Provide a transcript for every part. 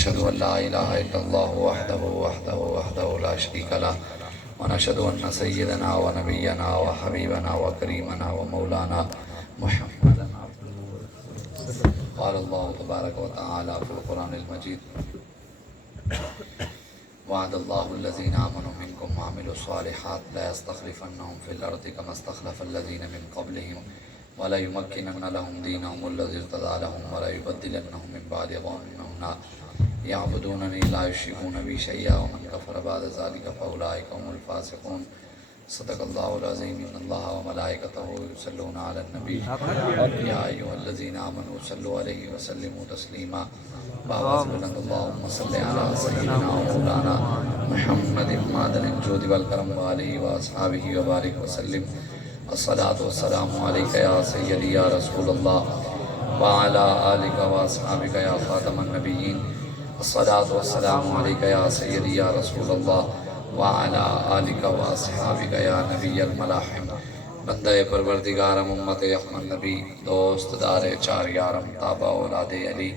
ونشهد أن لا إله إلا الله وحده لا شريك له ونشهد أن سيدنا ونبينا وحبيبنا وكريمنا ومولانا محمدا عبده ورسوله. قال الله تبارك وتعالى في القرآن المجيد: وعد الله الذين آمنوا منكم وعملوا الصالحات لا يستخلفنهم في الأرض كما استخلف الذين من قبلهم ولا يمكنن لهم دينهم الذي ارتضى لهم ولا يبدلنهم من بعد ظنهم يعبدونني لا يشركون بي شيئا ومن كفر بعد ذلك فأولئك هم الفاسقون. صدق الله العظيم. إن الله وملائكته يصلون على النبي يا أيها الذين آمنوا صلوا عليه وسلموا تسليما. اللهم صل على سيدنا ومولانا محمد معدن الجود والكرم وآله وأصحابه وبارك وسلم. الصلاة والسلام عليك يا سيدي يا رسول الله وعلى آلك وأصحابك يا خاتم النبيين. الصلاة والسلام عليك يا سيدي يا رسول الله وعلى آلك وأصحابك يا نبی الملاحم. بندہ پروردگارم امت احمد نبی دوست دار چار یارم تابع اولاد علی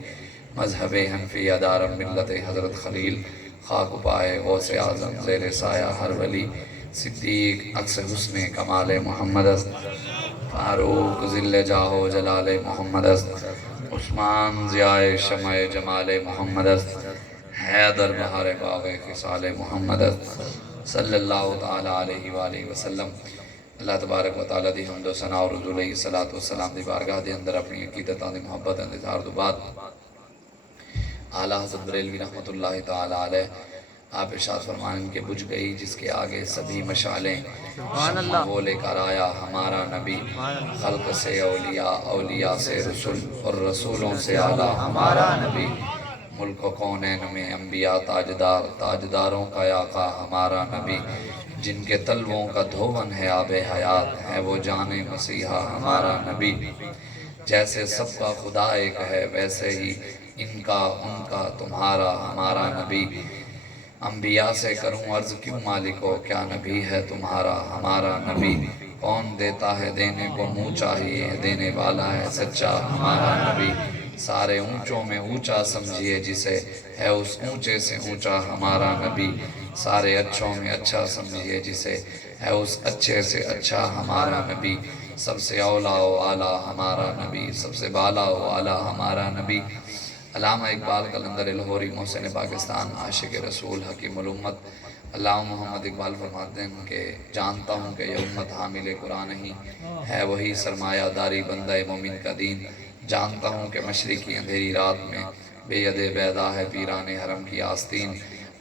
مذہب حنفی ادارم ملت حضرت خلیل خاک پائے غوث اعظم زیر سایہ ہر ولی صدیق عکس حسن کمال محمد است فاروق ذل جاہ جلال محمد است عثمان ضیاء شمع جمال محمد است حیدر بہار باغ خصال محمد است صلی اللہ تعالی علیہ وآلہ وسلم. اللہ تبارک و تعالی دی حمد و ثنا اور رسول علیہ الصلوۃ والسلام دی بارگاہ دے اندر اپنی عقیدت دی محبت دے اظہار تو بعد اعلیٰ حضرت بریلوی رحمۃ اللہ تعالی علیہ آپ ارشاد فرمائیں کہ بجھ گئی جس کے آگے سبھی مشعلیں شمع وہ لے کر آیا ہمارا نبی خلق سے اولیاء اولیاء سے رسول اور رسولوں سے اعلیٰ ہمارا نبی ملک و کونین میں انبیاء تاجدار تاجداروں کا آقا ہمارا نبی جن کے تلووں کا دھون ہے آب حیات ہے وہ جان مسیحا ہمارا نبی. جیسے سب کا خدا ایک ہے ویسے ہی ان کا تمہارا ہمارا نبی. انبیاء سے کروں عرض کیوں مالکو کیا نبی ہے تمہارا ہمارا نبی. کون دیتا ہے دینے کو منہ چاہیے دینے والا ہے سچا ہمارا نبی. سارے اونچوں میں اونچا سمجھیے جسے ہے اس اونچے سے اونچا ہمارا نبی. سارے اچھوں میں اچھا سمجھیے جسے ہے اس اچھے سے اچھا ہمارا نبی. سب سے اولا و اعلیٰ ہمارا نبی سب سے بالا و اعلیٰ ہمارا نبی. علامہ اقبال قلندر لاہوری محسن پاکستان عاشق رسول حکیم الامت علامہ محمد اقبال فرماتے ہیں کہ جانتا ہوں کہ یہ امت حامل قرآن ہی ہے وہی سرمایہ داری بندہ مومن کا دین. جانتا ہوں کہ مشرقی اندھیری رات میں بے ید بیدا ہے پیران حرم کی آستین.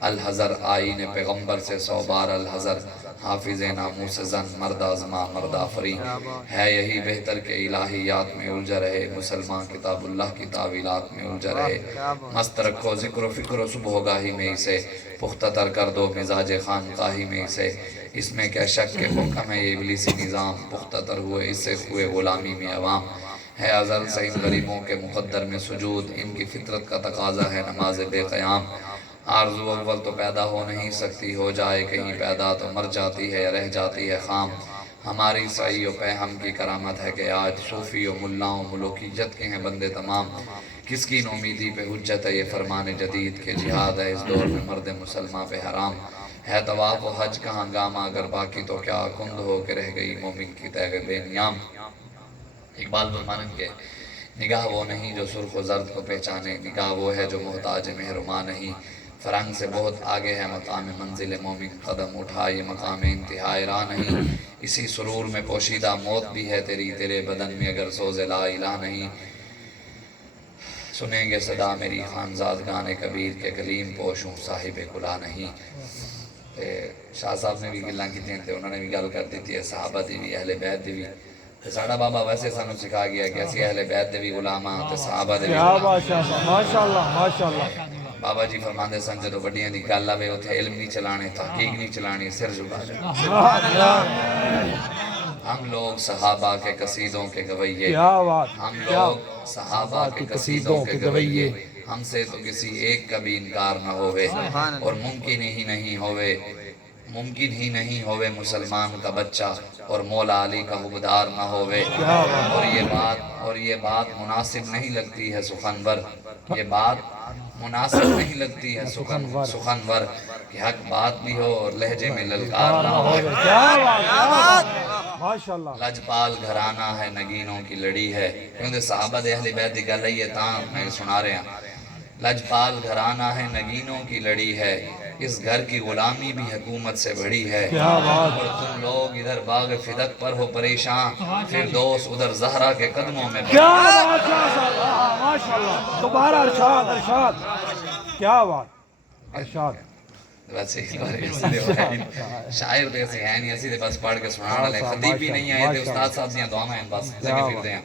الحذر آئین پیغمبر سے 100 بار الحذر حافظ ناموس زن مرد ازما مرد آفرین. ہے یہی بہتر کہ الہیات میں الجھا رہے مسلمان کتاب اللہ کی تعویلات میں الجھا رہے. مست رکھو ذکر و فکر و صبح گاہی میں اسے پختہ تر کر دو مزاج خانقاہی میں اسے. اس میں کیا شک کہ حکم ہے یہ ابلیسی نظام پختہ تر ہوئے اس سے ہوئے غلامی میں عوام. ہے ازل سے ان غریبوں کے مقدر میں سجود ان کی فطرت کا تقاضا ہے نماز بے قیام. آرزو اول تو پیدا ہو نہیں سکتی ہو جائے کہیں پیدا تو مر جاتی ہے یا رہ جاتی ہے خام. ہماری سعی و پیہم کی کرامت ہے کہ آج صوفی و ملاؤں ملوکیت کے ہیں بندے تمام. کس کی نومیدی پہ حجت ہے یہ فرمان جدید کہ جہاد ہے اس دور میں مرد مسلمان پہ حرام. ہے طواف و حج کہاں گاما اگر باقی تو کیا کند ہو کے رہ گئی مومن کی تیغ بے نیام. اقبال فرمانن کے نگاہ وہ نہیں جو سرخ و زرد کو پہچانے نگاہ وہ ہے جو محتاج مہرباں نہیں. فرنگ سے بہت آگے ہے مقام منزل مومن قدم اٹھا یہ مقام انتہائی راہ نہیں. اسی سرور میں پوشیدہ موت بھی ہے تیری تیرے بدن میں اگر سوز لا الہ نہیں. سنیں گے صدا میری خانزاد گانے کبیر کے کلیم پوشوں صاحب کلا نہیں. شاہ صاحب نے بھی گلاں کیتیں تھے انہوں نے بھی گل کر دی تھی صحابہ دی بھی اہل بیت دی بھی. ساڑھا بابا ویسے سانو سکھا گیا کہ اسی اہل بیت دے بھی غلاماں تے صحابہ دے بھی غلاماں. ماشاءاللہ. بابا جی فرماندے سن جدو بڑیاں دی گل آوے اتھے علم نہیں چلانے تحقیق نہیں چلانی سر جھکا دے. ہم لوگ صحابہ کے قصیدوں کے گویے ہم لوگ صحابہ کے قصیدوں کے گویے. ہم سے تو کسی ایک کا بھی انکار نہ ہوئے اور ممکن ہی نہیں ہوئے مسلمان کا بچہ اور مولا علی کا حبدار نہ ہوئے. اور یہ بات مناسب نہیں لگتی ہے سخن بر. یہ بات مناسب نہیں لگتی ہے سخنور کہ حق بات بھی ہو اور لہجے میں للکار نہ ہو۔ لجپال گھرانہ ہے نگینوں کی لڑی ہے، کیونکہ صحابہ دے اہل بیت دی گل ہے تاں میں سنا رہے ہیں۔ لجپال گھرانہ ہے نگینوں کی لڑی ہے، اس گھر کی غلامی بھی حکومت سے بڑی ہے، اور تم لوگ ادھر باغ فدق پر ہو پریشان، فردوس ادھر زہرا کے قدموں میں بڑی ہے۔ ماشاءاللہ دوبارہ ارشاد کیا بات ارشاد۔ شاعر دے سے ہیں نہیں، اسی دے بس پڑھ کے سنانا لے، خطیب بھی نہیں آئے تھے، استاد صاحب دیاں دعاں ہیں بس لگے پھر دے ہیں۔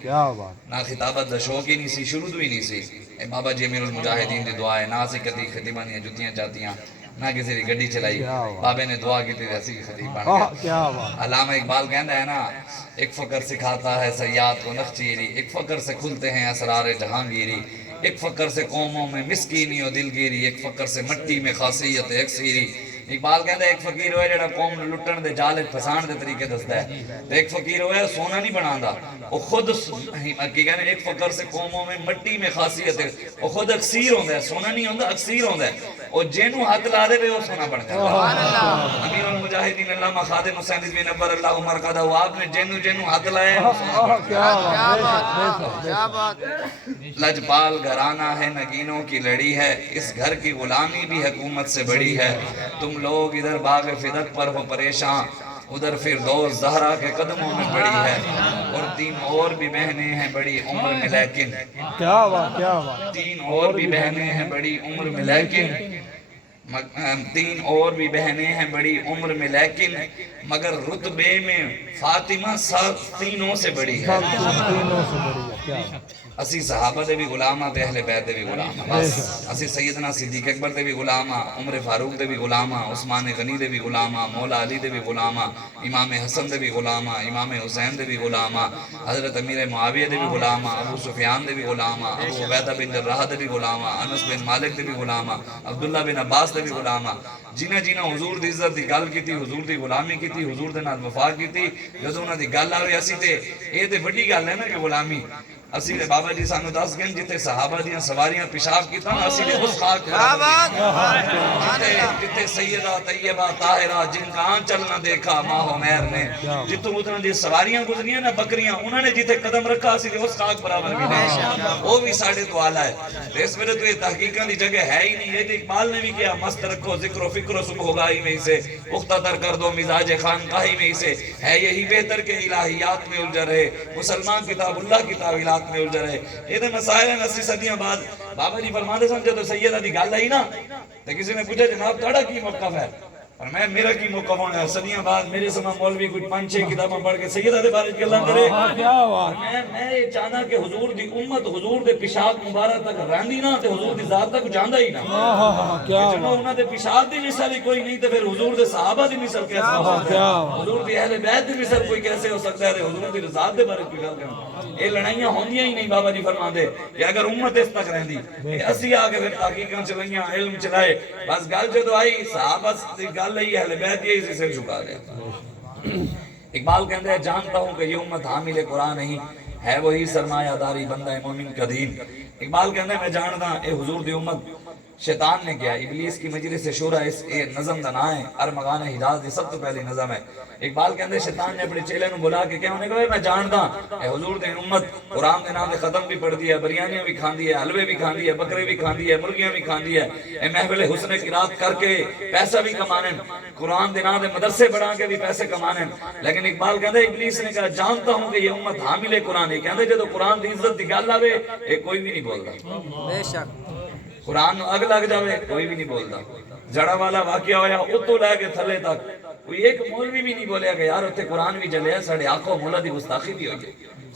نہ خطابت دا شوق ہی نہیں سی، شروع تو ہی نہیں سی۔ اے بابا جی امیر المجاہدین دی دعا ہے، نہ سی کتی خطیبہ دیاں جتیاں چاہتیاں، نہ کسی دی گڈی چلائی، بابے نے دعا کی تھی اسی خطیب بن گیا۔ علامہ اقبال کہندا ہے نا، ایک فقر سکھاتا ہے سیاد کو نخچیری، ایک فقر سے کھلتے ہیں اسرار جہانگیری، ایک فقر سے قوموں میں مسکینی و دلگیری، ایک فقر سے مٹی میں خاصیت ایکسیری۔ اقبال کہتا ہے ایک فقیر ہوئے جڑا قوم لٹن دے جالے پھسان دے طریقے دستا ہے، تو ایک فقیر ہوئے سونا نہیں بناندہ، وہ خود کی کہنے ایک فقر سے قوموں میں مٹی میں خاصیت ہے، وہ خود اکثیر ہوندہ ہے، سونا نہیں ہوندہ اکثیر ہوندہ ہے، اور جینو ہاتھ لا دے وہ سونا بن جاتا ہے۔ امیر المجاہدین علامہ خادم حسین رضوی نبر اللہ مرقدہ، وہ آپ نے جینو ہاتھ لائے وہ سونا بن جاتا ہے۔ لجپال گھرانہ ہے نگینوں کی لڑی ہے، اس گھر کی غلامی بھی حکومت سے بڑی ہے، تم لوگ ادھر باغ فدق پر ہو پریشان، ادھر فردوس زہرا کے قدموں میں پڑی ہے، اور تین اور بھی بہنیں ہیں بڑی عمر میں لیکن، تین اور بھی بہنیں ہیں بڑی عمر میں لیکن، تین اور بھی بہنیں ہیں بڑی عمر میں لیکن، مگر رتبے میں فاطمہ تینوں سے بڑی ہے۔ اسی صحابہ دے بھی غلامہ تے اہل بیت دے بھی غلامہ، بس اسی سیدنا صدیق اکبر دے بھی غلامہ، عمر فاروق دے بھی غلامہ، عثمان غنی دے بھی غلامہ، مولا علی دے بھی غلامہ، امام حسن دے بھی غلامہ، امام حسین دے بھی غلامہ، حضرت امیر معاویہ دے بھی غلامہ، ابو سفیان دے بھی غلامہ، ابو عبیدہ بن جراح دے بھی غلامہ، انس بن مالک دے بھی غلامہ، عبداللہ بن عباس دے بھی غلامہ، جنہ حضور دی عزت دی گل کی تھی، حضور دی غلامی کی تھی، حضور دے نال وفا کی تھی، جدو انہاں دی گل آوے اسی تے اے تے بڑی گل ہے نا کہ غلامی، اسی دے بابا جی سانو دس گئے جتے صحابہ دیاں سواریاں پیشاب کیتا نا اسی دے اس خاک جتے سیدہ طیبہ طاہرہ جن کا آنچل نہ دیکھا ماہ و مہر نے، جتوں اتنا دی سواریاں گزریاں نا بکریاں، انہوں نے جتے قدم رکھا اسی دے اس خاک برابر بھی نہیں، وہ بھی ساڑھے تو آلہ ہے۔ اس وقت تو یہ تحقیقاں دی جگہ ہے ہی نہیں، یہ اقبال نے بھی کیا، مست رکھو ذکر و فکر و صبح ہوگا ہی میں سے، مختتر کر دو مزاج خانقاہی میں سے، ہے یہی بہتر کہ الہیات میں الجھا رہے، مسلمان کتاب اللہ کی تعویلات میں الجھا رہے۔ یہ دے مسائل ہیں 80 صدیاں بعد بابا جی فرماتے سمجھے تو سیدہ دی گل آئی نا، تو کسی نے پوچھا جناب تھوڑا کی موقف ہے، اور میرا کی موقف ہونا ہے، صدیاں بعد میرے سماں مولوی کچھ 5-6 کتاباں پڑھ کے سیدہ دے بارے گلاں کرے، میں یہ چاہنا کہ حضور دی امت حضور دے پیشاب مبارک تک رہندی نا تے حضور دی ذات تک جاندا ہی نا، جنہوں انہاں دے پیشاب دی مثال ہی کوئی نہیں تے پھر حضور دے صحابہ دی مثال کیسے ہو سکتا ہے، حضور دی اہل بیت دی مثال کوئی کیسے ہو سکتا ہے، حضور دی ذات دے بارے کوئی گل کرنا، یہ لڑائیاں ہوندیاں ہی نہیں۔ بابا جی فرما دے کہ اگر امت اس تک رہندی اسی آگے پھر تحقیقاں چلائیاں علم چلائے، بس گل جدو آئی صحابہ دی گل لئی اہل بیت یہ اسی سے جھکا گیا۔ اقبال کہندے ہیں جانتا ہوں کہ یہ امت حامل قرآن نہیں ہے، وہی سرمایہ داری بندہ مومن کا دین۔ اقبال کہندے ہیں میں جانتا اے حضور دی امت شیطان نے کیا، ابلیس کی مجلس شورا اس نظم دا نام ہے، ارمغان حجاز دی سب تو پہلی نظم ہے۔ اقبال کہندے ہیں شیطان نے اپنے چیلے نو بلا کے کہا انہیں کہا میں جانتا اے حضور دی امت قرآن دے نام دے ختم بھی پڑھ دی ہے، بریانیاں بھی کھان دی ہے، حلوے بھی کھان دی ہے، بکرے بھی کھان دی ہے، مرگیاں بھی کھان دی ہے، اے محفل حسن قرات کر کے پیسہ بھی کمانے، قرآن دے نام دے مدرسے بڑھا کے بھی پیسے کمانے۔ لیکن اقبال کہندے ابلیس نے کہا جانتا ہوں کہ یہ امت حامل قرآن ہے، کہندے جدو قرآن دی عزت دی گل آوے اے کوئی بھی نہیں بولتا، بے شک قرآن اگ لگ جاوے کوئی بھی نہیں بولتا۔ جڑا والا واقعہ ہویا اتو لے کے تھلے تک کوئی ایک مولوی بھی نہیں بولیا کہ یار اتنے قرآن بھی جلے ساڑھے آنکھوں مولا دی گستاخی بھی ہوئی،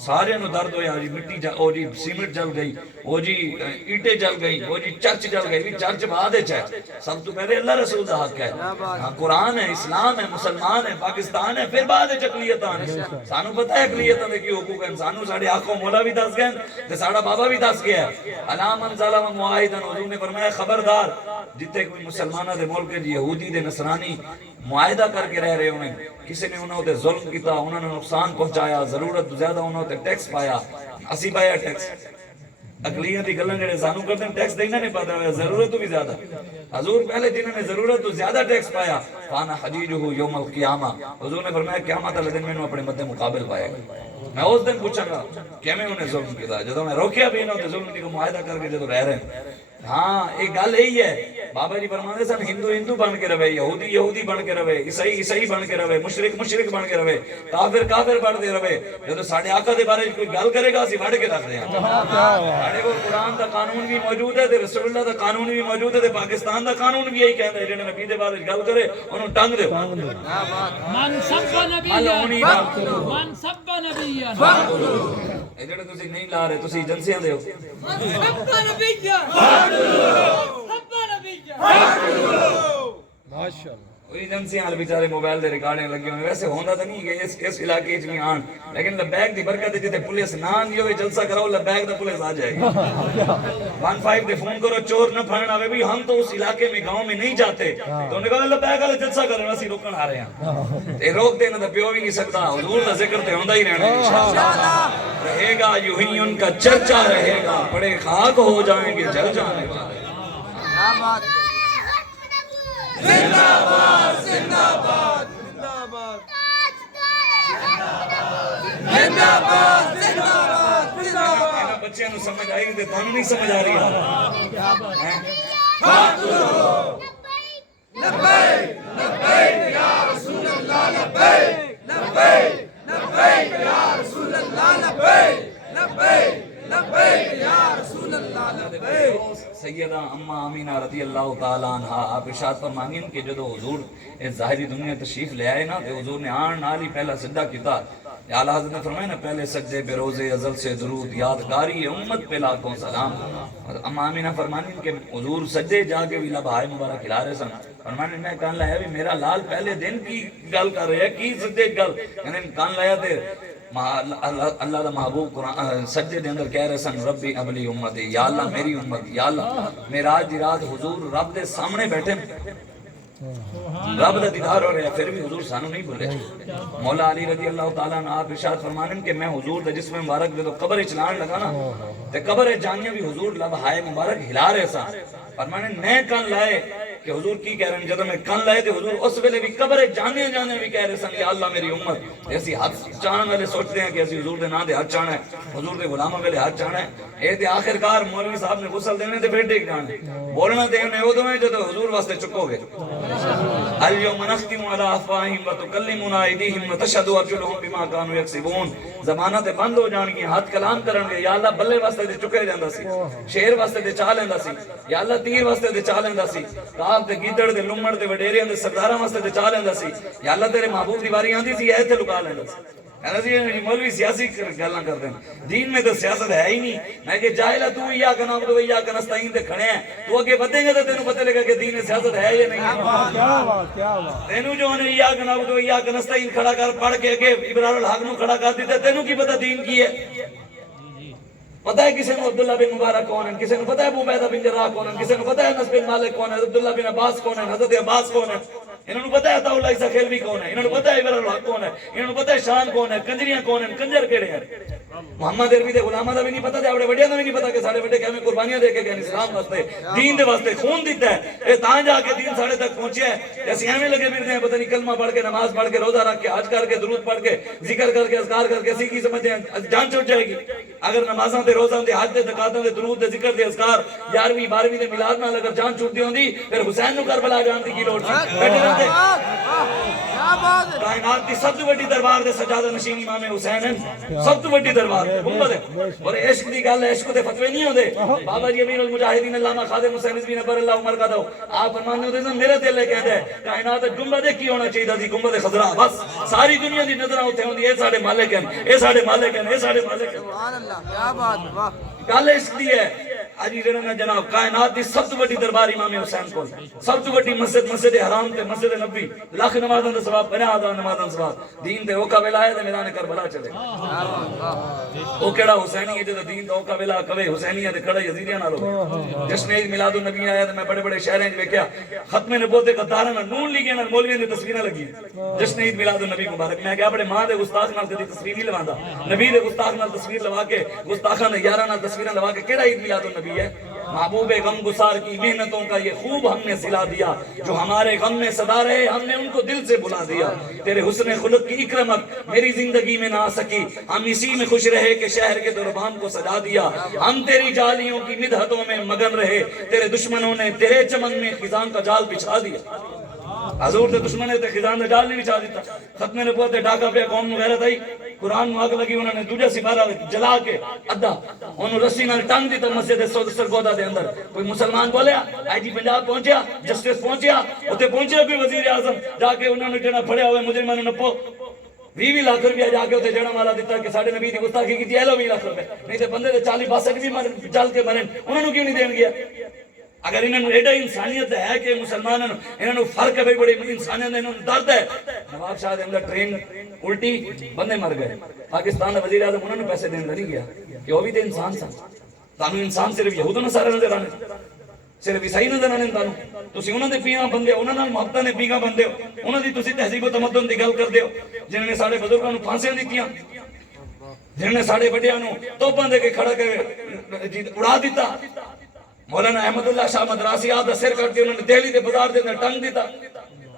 سارے نو درد ہویا جی مٹی او جی سیمنٹ جل گئی، او جی اینٹیں جل گئی، او جی چرچ جل گئی، بھی چرچ بعد ہے سب تو پہلے اللہ رسول دا حق ہے، ہاں قرآن ہے، اسلام ہے، مسلمان ہے، پاکستان ہے، پھر بعد اقلیتاں ہے، سانو پتہ ہے اقلیتاں دے کی حقوق ہیں، سانو ساڑھے آنکھوں مولا بھی دس گئے تے ساڑھا بابا بھی دس گیا ہے۔ الا من ظلم معاہدن، حضور نے فرمایا خبردار جتے کوئی مسلمانہ دے ملک یہودی دے نصرانی معاہدہ کر کے رہ رہے ہوئے، کسی نے انہوں تے ظلم کیتا، انہوں نے نقصان پہنچایا، ضرورت زیادہ انہوں تے ٹیکس پایا، اسی پایا ٹیکس اقلیت کی گلاں جڑے سانو کرتے ہیں ٹیکس دینا نہیں پاتا ہوا ضرورت تو بھی زیادہ حضور پہلے جنہوں نے ضرورت تو زیادہ ٹیکس پایا فانا حجیجہ یوم القیامہ حضور نے فرمایا قیامت والے دن میں نے اپنے مد مقابل پائے گا میں اس دن پوچھا گا کہ میں انہیں ظلم کیا جدو میں روکیا بھی نہ ظلم کی کو معاہدہ کر کے جدو رہ رہے ہیں ہاں ایک گل یہی ہے بابا جی فرماتے سن ہندو ہندو بن کے رہے یہودی یہودی بن کے رہے عیسائی عیسائی بن کے رہے مشرک مشرک بن کے رہے کافر کافر بنتے رہے جب ساڈے آقا دے بارے کوئی گل کرے گا اسی وڑ کے رکھ دیں ساڈے کو قرآن دا قانون بھی موجود ہے تے رسول اللہ دا قانون بھی موجود ہے تے پاکستان دا قانون بھی یہی کہندا ہے جڑے نبی دے بارے گل کرے انہوں ٹنگ دیو من سب نبیان من سب نبیان اے جڑے تسی نہیں لا رہے تسی ایجنسیاں دے ہو من سب نبیان سب نبیان ماشاءاللہ ایجنسیاں والے بیچارے موبائل دے ریکارڈنگ لگے ہوئے ویسے ہوندا تو نہیں کہ اس علاقے وچ بھی آن لیکن لبیک دی برکت جتے پولیس نہ آندی ہوئے جلسہ کراؤ لبیک دا پولیس آ جائے گا 15 دے فون کرو چور نہ پھڑن آوے بھی ہم تو اس علاقے میں گاؤں میں نہیں جاتے تو انہوں نے کہا لبیک والے جلسہ کرنا اسی روکن آ رہے ہیں تے روک دینا تو پیو بھی نہیں سکتا حضور دا ذکر تے ہوندا ہی رہنا انشاءاللہ رہے گا یوں ہی ان کا چرچا رہے گا بڑے خاک ہو جائیں گے جل جانے والے زندہ باد زندہ باد زندہ باد زندہ باد زندہ باد زندہ باد بچے نو سمجھ آئی تے تانوں نہیں سمجھ آ رہی لبیک لبیک یا رسول اللہ لبیک لبیک لبیک یا رسول اللہ لبیک لبیک لبیک یا رسول اللہ لبیک سیدہ اما آمینہ رضی اللہ تعالیٰ عنہ آپ ارشاد فرمائیں کہ جدو حضور اس ظاہری دنیا تشریف لے آئے نا تو حضور نے آن نال ہی پہلا سجدہ کیتا یا اللہ حضرت نے فرمایا نا پہلے سجدے پہ روزے ازل سے درود یادگاری امت پہ لاکھوں سلام اما آمینہ فرمائیں کہ حضور سجدے جا کے بھی لبہائے مبارک کھلا رہے سن فرمائیں میں کہنے لیا بھی میرا لال پہلے دن کی گل کر رہے ہیں کی سجدے گل یعنی کہنے لیا تھے اللہ دا محبوب قرآن سجدے دے اندر کہہ رہے سن ربی ابلی امتی یا اللہ میری امت یا اللہ معراج دی رات حضور رب دے سامنے بیٹھے رب دا دیدار ہو رہا ہے پھر بھی حضور سانو نہیں بھولے مولا علی رضی اللہ تعالیٰ عنہ آپ ارشاد فرمانے کہ میں حضور دا جسم مبارک دے تو قبر چلان لگا نا تے قبر جانیاں بھی حضور لبہائے مبارک ہلا رہے سن فرمانے میں کان لائے کہ حضور کی کہہ رہے ہیں جب میں کان لائے تھے حضور اس ویلے بھی قبر جانے بھی کہہ رہے سن یا اللہ میری امت ایسی ہاتھ چاہنے والے سوچتے ہیں کہ ایسی حضور دے نا دے ہاتھ چاہنا ہے حضور دے غلامہ والے ہاتھ چاہنا ہے اے دے آخر کار مولوی صاحب نے غسل دینے دے پھر ٹیک جانے بولنا دے انہیں وہ دمیں جو تو حضور واسطے چکو گے اليوم نختم على افواہہم وتکلمنا ایدیہم وتشہد ارجلہم بما کانوا یکسبون زمانہ تے بند ہو جان گی ہاتھ کلام کرن گے یا اللہ بلے واسطے تے چکے جاندا سی شیر واسطے تے چاہ لیندا سی یا اللہ تیر واسطے تے چاہ لیندا سی کاف تے گیدڑ تے لمڑ تے وڈیریاں تے سرداراں واسطے تے چاہ لیندا سی یا اللہ تیرے محبوب دی واری آندی سی ایتھے لکا لیندا سی مولوی سیاسی گلاں کرتے ہیں دین میں تو سیاست ہے ہی نہیں میں کہ جاہلا تو یا کنا تو یا کنا نستعین تے کھڑے ہیں تو اگے بدیں گے تو تینوں پتہ لگے کہ دین میں سیاست ہے یا نہیں کیا بات کیا بات تینوں جو نے یا کنا تو یا کنا نستعین کھڑا کر پڑھ کے اگے ابرار الحق نو کھڑا کر دیتا تینوں کی پتہ دین کی ہے پتہ ہے کسی نے عبداللہ بن مبارک کون ہے کسی نے پتہ ہے ابو عبیدہ بن جراح کون ہے کسی نے پتہ ہے انس بن مالک کون ہے عبداللہ بن عباس کون ہے حضرت عباس کون ہے انہوں نے پتہ ہے عطا اللہ عیسیٰ خیلوی کون ہے انہوں نے پتہ ہے ابرار الحق کون ہے انہوں نے پتہ ہے شان کون ہے کنجریاں کون ہیں کنجر کیڑے ہیں محمد عربی دے غلامہ دا بھی نہیں پتہ تے اپنے بڑیاں دا بھی نہیں پتہ کہ سارے بڑے کہ ہمیں قربانیاں دے کے گئے اسلام واسطے دین دے واسطے خون دیتا ہے اے تاں جا کے دین ساڑے تک پہنچیا ہے ایسے ہمیں لگے پھرتے ہیں پتہ نہیں کلمہ پڑھ کے نماز پڑھ کے روزہ رکھ کے حج کر کے درود پڑھ کے ذکر کر کے اذکار کر کے سیکھی سمجھتے ہیں جان چھوٹ جائے گی اگر نمازاں تے روزاں تے حج تے زکاتاں تے درود تے ذکر تے اذکار 11ویں 12ویں تے میلاد نال اگر جان چھوٹتی ہوندی پھر حسین نو کربلا جان دی کی لوڑ سی بیٹھے رہتے کائنات دی سب تو بڑی دربار دے سجادہ نشین امام حسین ہیں سب تو بڑی دربار گنبد ہے اور عشق دی گل عشق دے فتوی نہیں ہوندے بابا جی امیر المجاہدین علامہ خادم حسین رضوی نبر اللہ عمر کا دو آپ فرمانے ہوتے ہیں میرے دل کہندا ہے کائنات گنبد کی ہونا چاہیے سی گنبد خضرا بس ساری دنیا دی نظراں اوتھے ہوندی اے ساڈے مالک ہیں اے ساڈے مالک ہیں اے ساڈے مالک ہیں سبحان اللہ کیا بات واہ گل عشق دی ہے آج جڑا جناب کائنات دی سب تو بڑی دربار امام حسین کو سب تو بڑی مسجد حرام تے مسجد نبی لاکھ نمازاں دا ثواب 50,000 نمازاں دا ثواب دین دے اوکا ویلا ہے تے میدان کربلا چلے او کیڑا حسینی ہے جے دین دا اوکا ویلا کبے حسینیہ تے کھڑا یزیدیاں نال ہو جشن عید میلاد النبی آیا تے میں بڑے بڑے شہراں وچ ویکھیا ختم نبوت دے قطاراں نال نون لیگیاں نال مولویاں دی تصویراں لگی جشن عید میلاد النبی مبارک میں کہ اپنے ماں دے گستاخ نال کدی تصویر نہیں لواندا نبی دے گستاخ نال تصویر لوا کے گستاخاں دے یاراں نال تصویراں لوا کے کیڑا عید میلاد النبی ہے محبوب غم گسار کی محنتوں کا یہ خوب ہم نے صلا دیا جو ہمارے غم میں صدا رہے ہم نے ان کو دل سے بلا دیا تیرے حسن خلق کی اکرمت میری زندگی میں نہ آ سکی ہم اسی میں خوش رہے کہ شہر کے دربان کو سجا دیا ہم تیری جالیوں کی مدحتوں میں مگن رہے تیرے دشمنوں نے تیرے چمن میں خزاں کا جال بچھا دیا حضور دے دشمنے تے خزاں دا جال نہیں بچھا دیتا ختم نبوت تے ڈاکا پہ قوم نو غیرت آئی قرآن نو آگ لگی انہوں نے دوجا سپارہ جلا کے ادھا انہوں رسی نال ٹانگ دیتا مسجد سرگودا دے اندر کوئی مسلمان بولیا آئی جی پنجاب پہنچیا جسٹس پہنچیا ہوتے پہنچیا کوئی وزیر اعظم جا کے انہوں نے جنا پھڑیا ہوئے مجرمانوں نپو 20 لاکھ روپیہ جا کے ہوتے جڑا مالا دیتا کہ ساڑھے نبی دی گستاخی کی تھی 20 لاکھ روپے نہیں تے بندے دے 40-62 بھی جل کے مرن انہوں نے کیوں نہیں دین گیا اگر انہوں نے ایڈا انسانیت ہے کہ مسلمان انہوں نے فرق ہے بڑی انسانیت انہوں نے درد ہے نواب شاہ دے اندر ٹرین الٹی بندے مر گئے پاکستان دا وزیر اعظم انہوں نے پیسے دین نہیں گیا کہ وہ بھی تے انسان سن تانوں انسان صرف یہود نہ سارے نظر آنے صرف عیسائی نظر آنے تانوں تسی انہاں دے پیاں بندے انہاں نال محبتاں نے پیاں بندے ہو انہاں دی تسی تہذیب و تمدن دی گل کردے ہو جنہاں نے ساڈے بزرگاں نوں پھانسیاں دتیاں جنہاں نے ساڈے وڈیاں نوں توپاں دے کے کھڑا کے اڑا دیتا مولانا احمد اللہ شاہ مدراسی آپ دا سر کٹ کے انہوں نے دہلی دے بازار دے اندر ٹنگ دیتا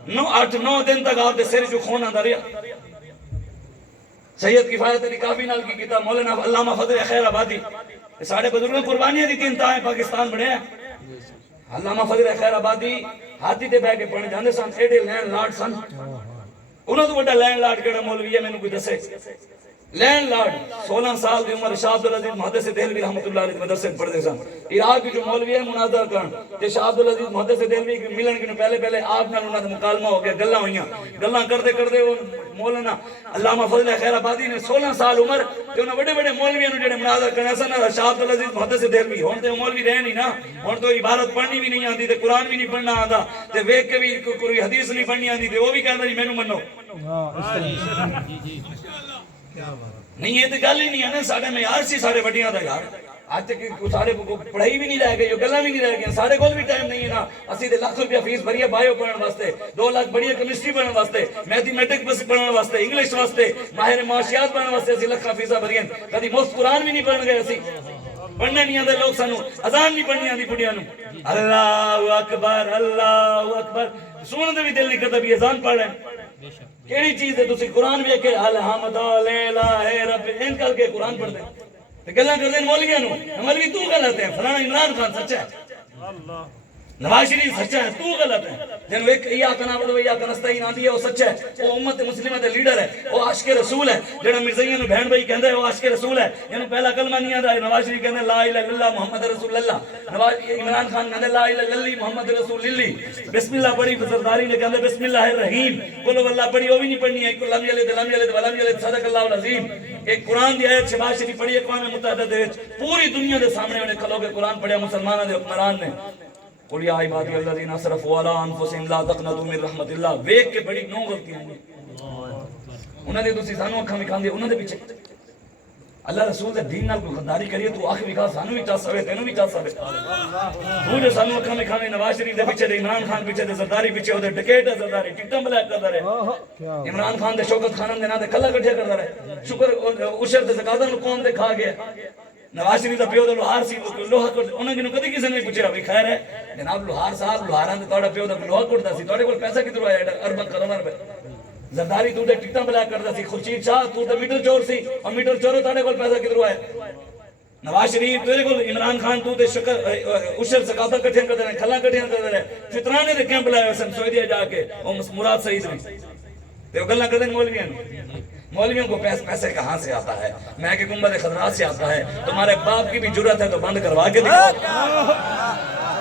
8-9 دن تک آپ دے سر جو خون آندا رہیا سید کفایت علی کافی نال کی کتاب مولانا علامہ فضل خیر آبادی ساڑھے بزرگوں قربانیاں دی تین تاہیں پاکستان بڑھے ہیں علامہ فضل خیر آبادی ہاتھی تے بہ کے پڑھنے جاندے سن ایڈے لینڈ لارڈ سن انہوں تو بڑا لینڈ لارڈ کیڑا مولوی ہے میں نے کوئی دسے لینڈ لارڈ 16 سال دی عمر شاہ عبدالعزیز محدث دہلوی رحمۃ اللہ علیہ مدرسے میں پڑھتے سن عراق کی جو مولوی ہے مناظر کرن تے شاہ عبدالعزیز محدث دہلوی کے ملن کے پہلے آپ نال انہاں دا مکالمہ ہو گیا گلاں ہوئیاں گلاں کرتے وہ مولانا علامہ فضل خیر آبادی نے 16 سال عمر تے انہاں بڑے بڑے مولویاں نوں جڑے مناظر کرنا سن شاہ عبدالعزیز محدث دہلوی ہن تے مولوی رہے نہیں نا ہن تو عبارت پڑھنی بھی نہیں آندی تے قرآن بھی نہیں پڑھنا آندا تے ویکھ کے بھی کوئی حدیث نہیں پڑھنی آندی تے وہ بھی کہندا جی مینوں منو نہیں یہ تو گل ہی نہیں ہے نا ساڑھے معیار سی ساڑھے وڈیاں دا یار آج تک ساڑھے پڑھائی بھی نہیں رہ گئی گلاں بھی نہیں رہ گئی ساڑھے کول بھی ٹائم نہیں ہے نا اسی تے لاکھ روپیہ فیس بھری ہے بایو پڑھن واسطے 2 لاکھ بڑی کیمسٹری پڑھن واسطے میتھمیٹک بس پڑھن واسطے انگلش واسطے ماہر معاشیات پڑھن واسطے اسی لکھاں فیساں بھری ہیں کدی مفت قرآن بھی نہیں پڑھن گئے اسی پڑھنے نہیں آندے لوگ سانو اذان نہیں پڑھنی آندی بڑیاں نوں اللہ اکبر سنن دے بھی دل نہیں کردا بھی اذان پڑھ رہے ہیں کیڑی چیز ہے تسی قرآن بھی کہ الحمد للہ رب ان کر کے قرآن پڑھ دیں تے گلاں کر دیں مولویاں نوں مولوی تو غلط ہے فلانا عمران خان سچا ہے نواز شریف سچا ہے تو غلط ہے جن ایک ایاک نعبد و ایاک نستعین آندی ہے وہ سچا ہے وہ امت مسلمہ دے لیڈر ہے وہ عاشق رسول ہے جڑا مرزائیاں نوں بہن بھائی کہندا ہے وہ عاشق رسول ہے جنوں پہلا کلمہ نہیں آندا نواز شریف کہندا لا الہ الا اللہ محمد رسول اللہ نواز عمران خان کہندا لا الہ الا اللہ محمد رسول اللہ بسم اللہ پڑھی زرداری نے کہندا بسم اللہ الرحیم قل واللہ پڑھی وہ بھی نہیں پڑھنی ہے لم یلد ولم یولد ولم یولد صدق اللہ العظیم ایک قرآن دی آیت شہباز شریف پڑھی اقوام متحدہ دے وچ پوری دنیا دے سامنے انہیں کھلو کے قرآن پڑھیا مسلماناں دے حکمران نے قل یا عبادی الذین اسرفوا علی انفسہم لا تقنطوا من رحمت اللہ ویکھ کے بڑی نو غلطیاں ہیں انہاں دے تسی سانو اکھاں وکھاندے انہاں دے پیچھے اللہ رسول دے دین نال کوئی غداری کریے تو اکھ وکھا سانو بھی چا سوے تینوں بھی چا سوے تو جو سانو اکھاں وکھاندے نواز شریف دے پیچھے تے عمران خان پیچھے تے زرداری پیچھے او دے ٹکٹ ہے زرداری ٹکٹم بلیک کردا رہے عمران خان دے شوکت خانم دے نام تے کلا کٹھیا کردا رہے شکر عشر تے زکاتاں نوں قوم دے کھا گیا نواز شریف دا پیو دا لوہار سی لوہا انہاں کینوں کدی کسی نے پوچھیا بھی خیر ہے جناب لوہار صاحب لوہاراں تے تہاڈا پیو دا لوہا کٹدا سی تہاڈے کول پیسہ کدھروں آیا ارباں کروڑاں روپے زرداری تو تے ٹکٹاں بلیک کردا سی خورشید شاہ تو تے میٹر چور سی اور میٹر چورو تہاڈے کول پیسہ کدھروں آیا نواز شریف تیرے کول عمران خان تو تے شکر عشر زکاتاں کٹھیاں کردے نے کھلاں کٹھیاں کردے نے فطرانے دے کیمپ لائے سن سعودیہ جا کے او مراد سعید نے تے او گلاں کردے مولویاں مولویوں کو پیسے کہاں سے آتا ہے میں کہ گنبد خضرا سے آتا ہے تمہارے باپ کی بھی جرت ہے تو بند کروا کے دکھاؤ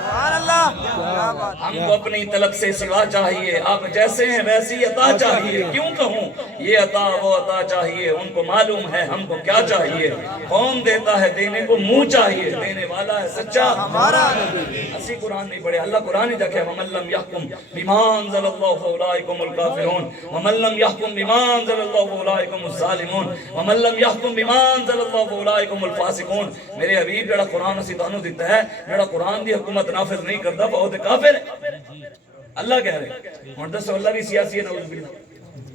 سبحان اللہ ہم کو اپنی طلب سے سوا چاہیے، آپ جیسے ہیں ویسی عطا چاہیے، کیوں کہوں یہ عطا وہ عطا چاہیے، ان کو معلوم ہے ہم کو کیا چاہیے، کون دیتا ہے دینے کو منہ چاہیے، دینے والا ہے سچا ہمارا نبی۔ اسی قرآن نہیں پڑھے، اللہ قرآن ہی جکھے وَمَن لَّمْ يَحْكُمْ بِمَا أَنزَلَ اللَّهُ فَأُولَٰئِكَ هُمُ الْكَافِرُونَ وَمَن لَّمْ يَحْكُمْ بِمَا أَنزَلَ اللَّهُ فَأُولَٰئِكَ هُمُ الظَّالِمُونَ وَمَن لَّمْ يَحْكُمْ بِمَا أَنزَلَ اللَّهُ فَأُولَٰئِكَ هُمُ الْفَاسِقُونَ۔ میرے حبیب جڑا قرآن اسی تانوں دیتا ہے، جڑا قرآن دی حکومت نافذ نہیں کرتا وہ تے کافر ہے، اللہ کہہ رہے ہن دسو اللہ بھی سیاسی ہے، نعوذ باللہ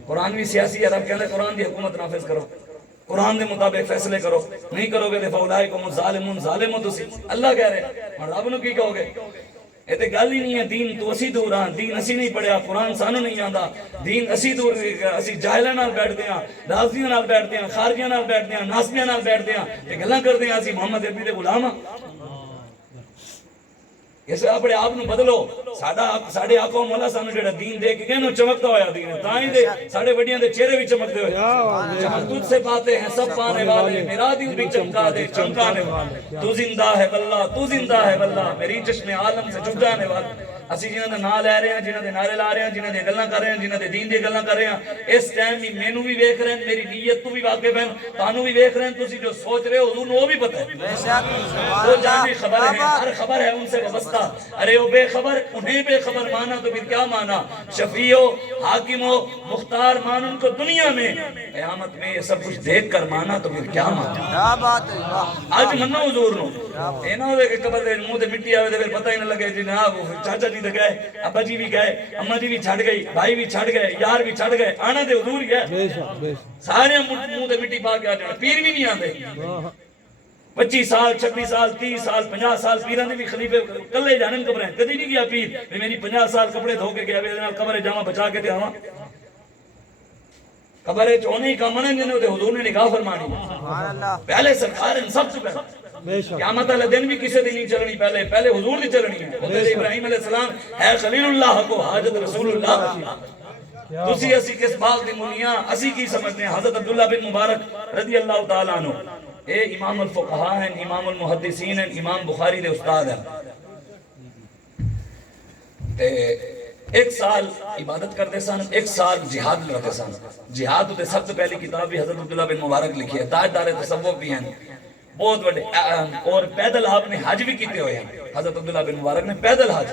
قرآن بھی سیاسی ہے، رب کہہ رہے قرآن دی حکومت نافذ کرو، قرآن دے مطابق فیصلے کرو، نہیں کرو گے تے فاولائکم الظالمون، ظالم ہو تسی، اللہ کہہ رہے ہن رب نو کی کہو گے؟ یہ تے گل ہی نہیں ہے، دین تو اسی دور ہاں، دین اسی نہیں پڑھیا، قرآن سانو نہیں آندا، دین اسی دور، اسی جاہلاں نال بیٹھدے ہاں، رازیاں نال بیٹھدے ہاں، خارجیاں نال بیٹھدے ہاں، ناسبیاں نال بیٹھدے ہاں تے گلاں کردے ہاں اسی محمد عربی دے غلام ہاں۔ اس اپنے آپ نو بدلو، ساڈے آقا مولا سانو جڑا دین دے کے گئے نو چمکتا ہویا دین ہے، تاں ہی دے ساڈے وڈیاں دے چہرے بھی چمکتے ہوئے، چمک تجھ سے پاتے ہیں سب پانے والے، میرا دل بھی چمکا دے چمکانے والے، تو زندہ ہے واللہ، تو زندہ ہے واللہ، میری چشم عالم سے چھپ جانے والے۔ اسی جنہاں دا نام لے رہے ہیں، جنہاں دے نعرے لا رہے ہیں، جنہاں دے گلاں کر رہے ہیں، جنہاں دے دین دے گلاں کر رہے ہیں، اس ٹائم ہی مینوں بھی ویکھ رہے ہیں، میری نیت تو بھی واقف ہیں، تانوں بھی ویکھ رہے ہیں، تسی جو سوچ رہے ہو حضور نو بھی پتہ ہے، وہ جانبی خبر ہے، ہر خبر ہے ان سے وابستہ، ارے وہ بے خبر انہیں بے خبر مانا تو پھر کیا مانا، شفیع ہو حاکم ہو مختار مان ان کو دنیا میں، قیامت میں یہ سب کچھ دیکھ کر مانا تو پھر کیا مانا۔ آج منو حضور نو، اے نہ ہوئے کہ قبر دے منہ تے مٹی آوے تے پھر پتہ ہی نہ لگے جناب چاچا جی تے گئے، ابا جی بھی گئے، اماں جی بھی چھڑ گئی، بھائی بھی چھڑ گئے، یار بھی چھڑ گئے، آنا تے حضور ہی ہے، سارے منہ تے مٹی پا کے آ جانا، پیر بھی نہیں آندے، 25 سال 26 سال 30 سال 50 سال پیران دے بھی خلیفے کلے جانن قبریں، کدی نہیں گیا پیر میں میری 50 سال کپڑے دھو کے گیا وے قبر جاواں بچا کے تے آواں، قبر چ اونے ہی کام نے جنوں تے حضور نے نگاہ فرمانی، پہلے سرکار ان سب سے پہلے قیامت والے دن بھی کسی دی نہیں چلنی، پہلے حضور دی چلنی ہے، حضرت ابراہیم علیہ السلام ہے خلیل اللہ کو حاجت رسول اللہ، تسی اسی کس باغ دی منیاں اسی کی سمجھتے ہیں، حضرت عبداللہ بن مبارک رضی اللہ تعالیٰ عنہ اے امام الفقہاء ہیں، امام المحدثین ہیں، امام بخاری دے استاد ہیں، تے ایک سال عبادت کرتے سن، ایک سال جہاد لڑتے سن، جہاد تے سب سے پہلی کتاب بھی حضرت عبداللہ بن مبارک لکھی ہے، تاجدار تصوف بھی ہیں، بہت بڑے، اور پیدل آپ نے حج بھی کیتے ہوئے ہیں، حضرت عبداللہ بن مبارک نے پیدل حج،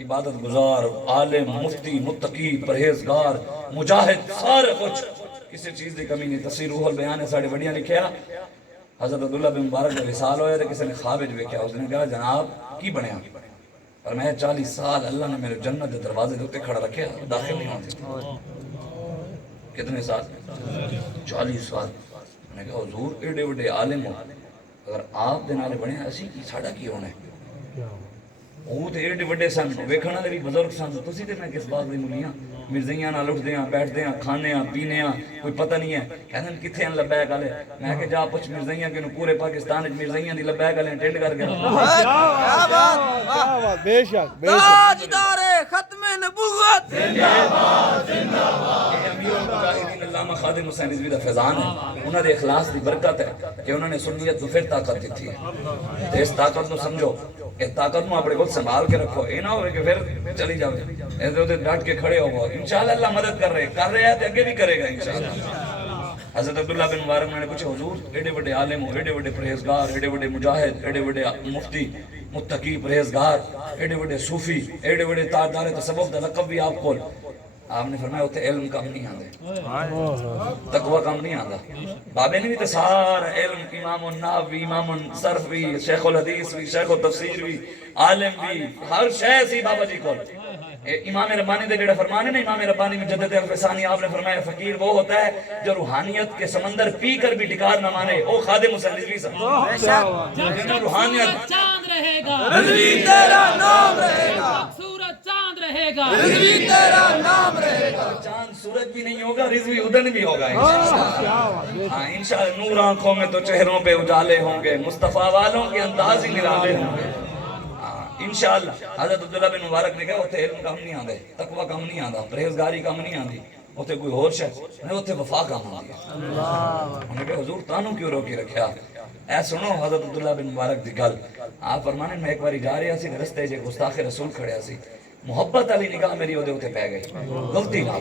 عبادت گزار، عالم، مفتی، متقی، پرہیزگار، مجاہد، سارے کچھ، کسی چیز دی کمی نہیں، تفسیر روح البیان ہے ساڑھے بڑیاں لکھیا، حضرت عبداللہ بن مبارک کا وصال ہویا تھا، کسی نے خواب وچ ویکھیا، اس نے کہا جناب کی بنیا، اور میں 40 سال اللہ نے میرے جنت دے دروازے دے کھڑا رکھیا، داخل نہیں ہوتے، کتنے سال؟ 40 سال، میں نے کہا حضور ایڈے وڈے عالم ہو، اگر آپ دے نالے بنے اسی کی ساڑا کی ہونا ہے، وہ تے ایڈے وڈے سن، ویکھنا دے بھی بزرگ سن، تسی تے میں کس بات دی ملیاں، مرزیاں نال اٹھدے ہاں، بیٹھدے ہاں، کھانے ہاں، پینے ہاں، کوئی پتہ نہیں ہے، کہندے کتھے ہیں لبیک والے، میں کہ جا پوچھ مرزیاں کہ پورے پاکستان وچ مرزیاں دی لبیک والے اٹینڈ کر گیا، کیا بات، بے شک بے شک، تاجدار ختم نبوت زندہ باد زندہ باد، یہ امیر المجاہدین علامہ خادم حسین رضوی دا فیضان ہے، انہاں دے اخلاص دی برکت ہے کہ انہوں نے سنیت کو پھر طاقت دیتی ہے، تے اس طاقت کو سمجھو، اس طاقت کو اپنے کو سنبھال کے رکھو، اے نہ ہوئے کہ پھر چلی جاؤ ادھر ادھر ڈٹ کے کھڑے ہو، انشاءاللہ اللہ مدد کر رہے ہیں تے اگے بھی کرے گا انشاءاللہ۔ حضرت عبداللہ بن مبارک نے پوچھا حضور ایڈے بڑے عالم ہو، ایڈے بڑے پرہیزگار، ایڈے بڑے مجاہد، ایڈے بڑے مفتی، متقی، پرہیزگار، ایڈے بڑے صوفی، ایڈے بڑے تاجدار تصوف دا لقب بھی آپ کول، آپ نے فرمایا ہوتے علم کم نہیں آندے، تقوی کم نہیں آندا، بابے نے بھی تو سارا علم، امام النحو بھی، امام الصرف بھی، شیخ الحدیث بھی، شیخ التفسیر بھی، عالم بھی، ہر شے سی بابا جی کول۔ امام ربانی دے جڑا فرمان ہے نا، امام ربانی مجدد الفسانی، آپ نے فرمایا فقیر وہ ہوتا ہے جو روحانیت کے سمندر پی کر بھی ڈکار نہ مانے، او خادم حسین رضوی صاحب، جنہوں روحانیت چاند رہے گا، رضوی تیرا نام رہے گا، سورج چاند رہے گا، رضوی تیرا نام رہے گا، چاند سورج بھی نہیں ہوگا، رضوی ادن بھی ہوگا انشاءاللہ، ہاں انشاءاللہ، نور آنکھوں میں تو چہروں پہ اجالے ہوں گے، مصطفیٰ والوں کے انداز ہی نرالے ہوں گے، انشاءاللہ۔ حضرت عبداللہ بن مبارک نے کہا اتھے علم کم نہیں آندے، تقوی کم نہیں آندا، پرہیزگاری کم نہیں آندی، اتھے کوئی اور شے نہیں، اتھے وفا کم آندی ہے۔ انہوں نے کہا حضور تانوں کیوں روکی رکھیا؟ اے سنو حضرت عبداللہ بن مبارک دی گل آپ فرمانے میں ایک باری جا رہا سی رستے جے گستاخ رسول کھڑیا سی محبت علی نگاہ میری اودے اوتے پے گئی غلطی نہ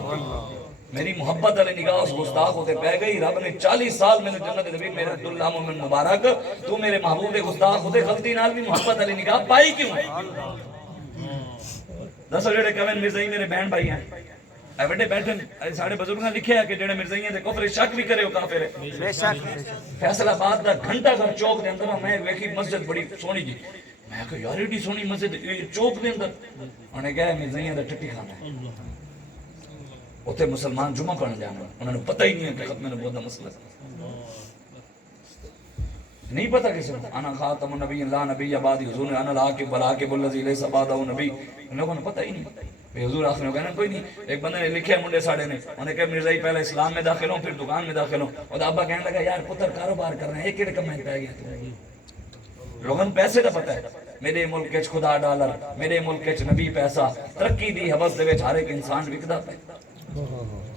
میری محبت علی نگاہ اس گستاخ ہوتے پہ گئی رب نے 40 سال میں جنت نبی میرے عبداللہ مومن مبارک تو میرے محبوب گستاخ ہوتے غلطی نال بھی محبت علی نگاہ پائی کیوں دسو جڑے کمن مرزائی میرے بہن بھائی ہیں اے بڑے بیٹھے ساڑھے بزرگاں لکھے ہے کہ جڑے مرزائیاں دے کفر شک بھی کرے ہو کافر ہے بے شک فیصل آباد دا گھنٹہ گھر چوک دے اندر میں ویکھی مسجد بڑی سونی جی میں کہا یار ایڈی سونی مسجد چوک دے اندر انہیں کہا مرزائیاں دا ٹٹی کھانا ہے اتنے مسلمان جمعہ پڑھنے جانا انہوں نے پتہ ہی نہیں ہے کہ ختم نبوت دا مسئلہ نہیں پتہ کسی کو انا خاتم النبی لا نبی آبادی حضور نے انا العاقب والعاقب الذی لیس بعدہ نبی ان لوگوں نے پتہ ہی نہیں بے حضور آخر نے کہنا کوئی نہیں ایک بندے نے لکھے منڈے ساڑے نے انہوں نے کہا مرزائی پہلے اسلام میں داخل ہوں پھر دکان میں داخل ہوں اور ابا کہنے لگا یار پتر کاروبار کر رہے ہیں ایک ایک کمائن پہ گیا لوگوں پیسے دا پتہ ہے میرے ملک کے خدا ڈالر میرے ملک کے نبی پیسہ ترقی دی حوث دے وچ ہر ایک انسان وکدا پے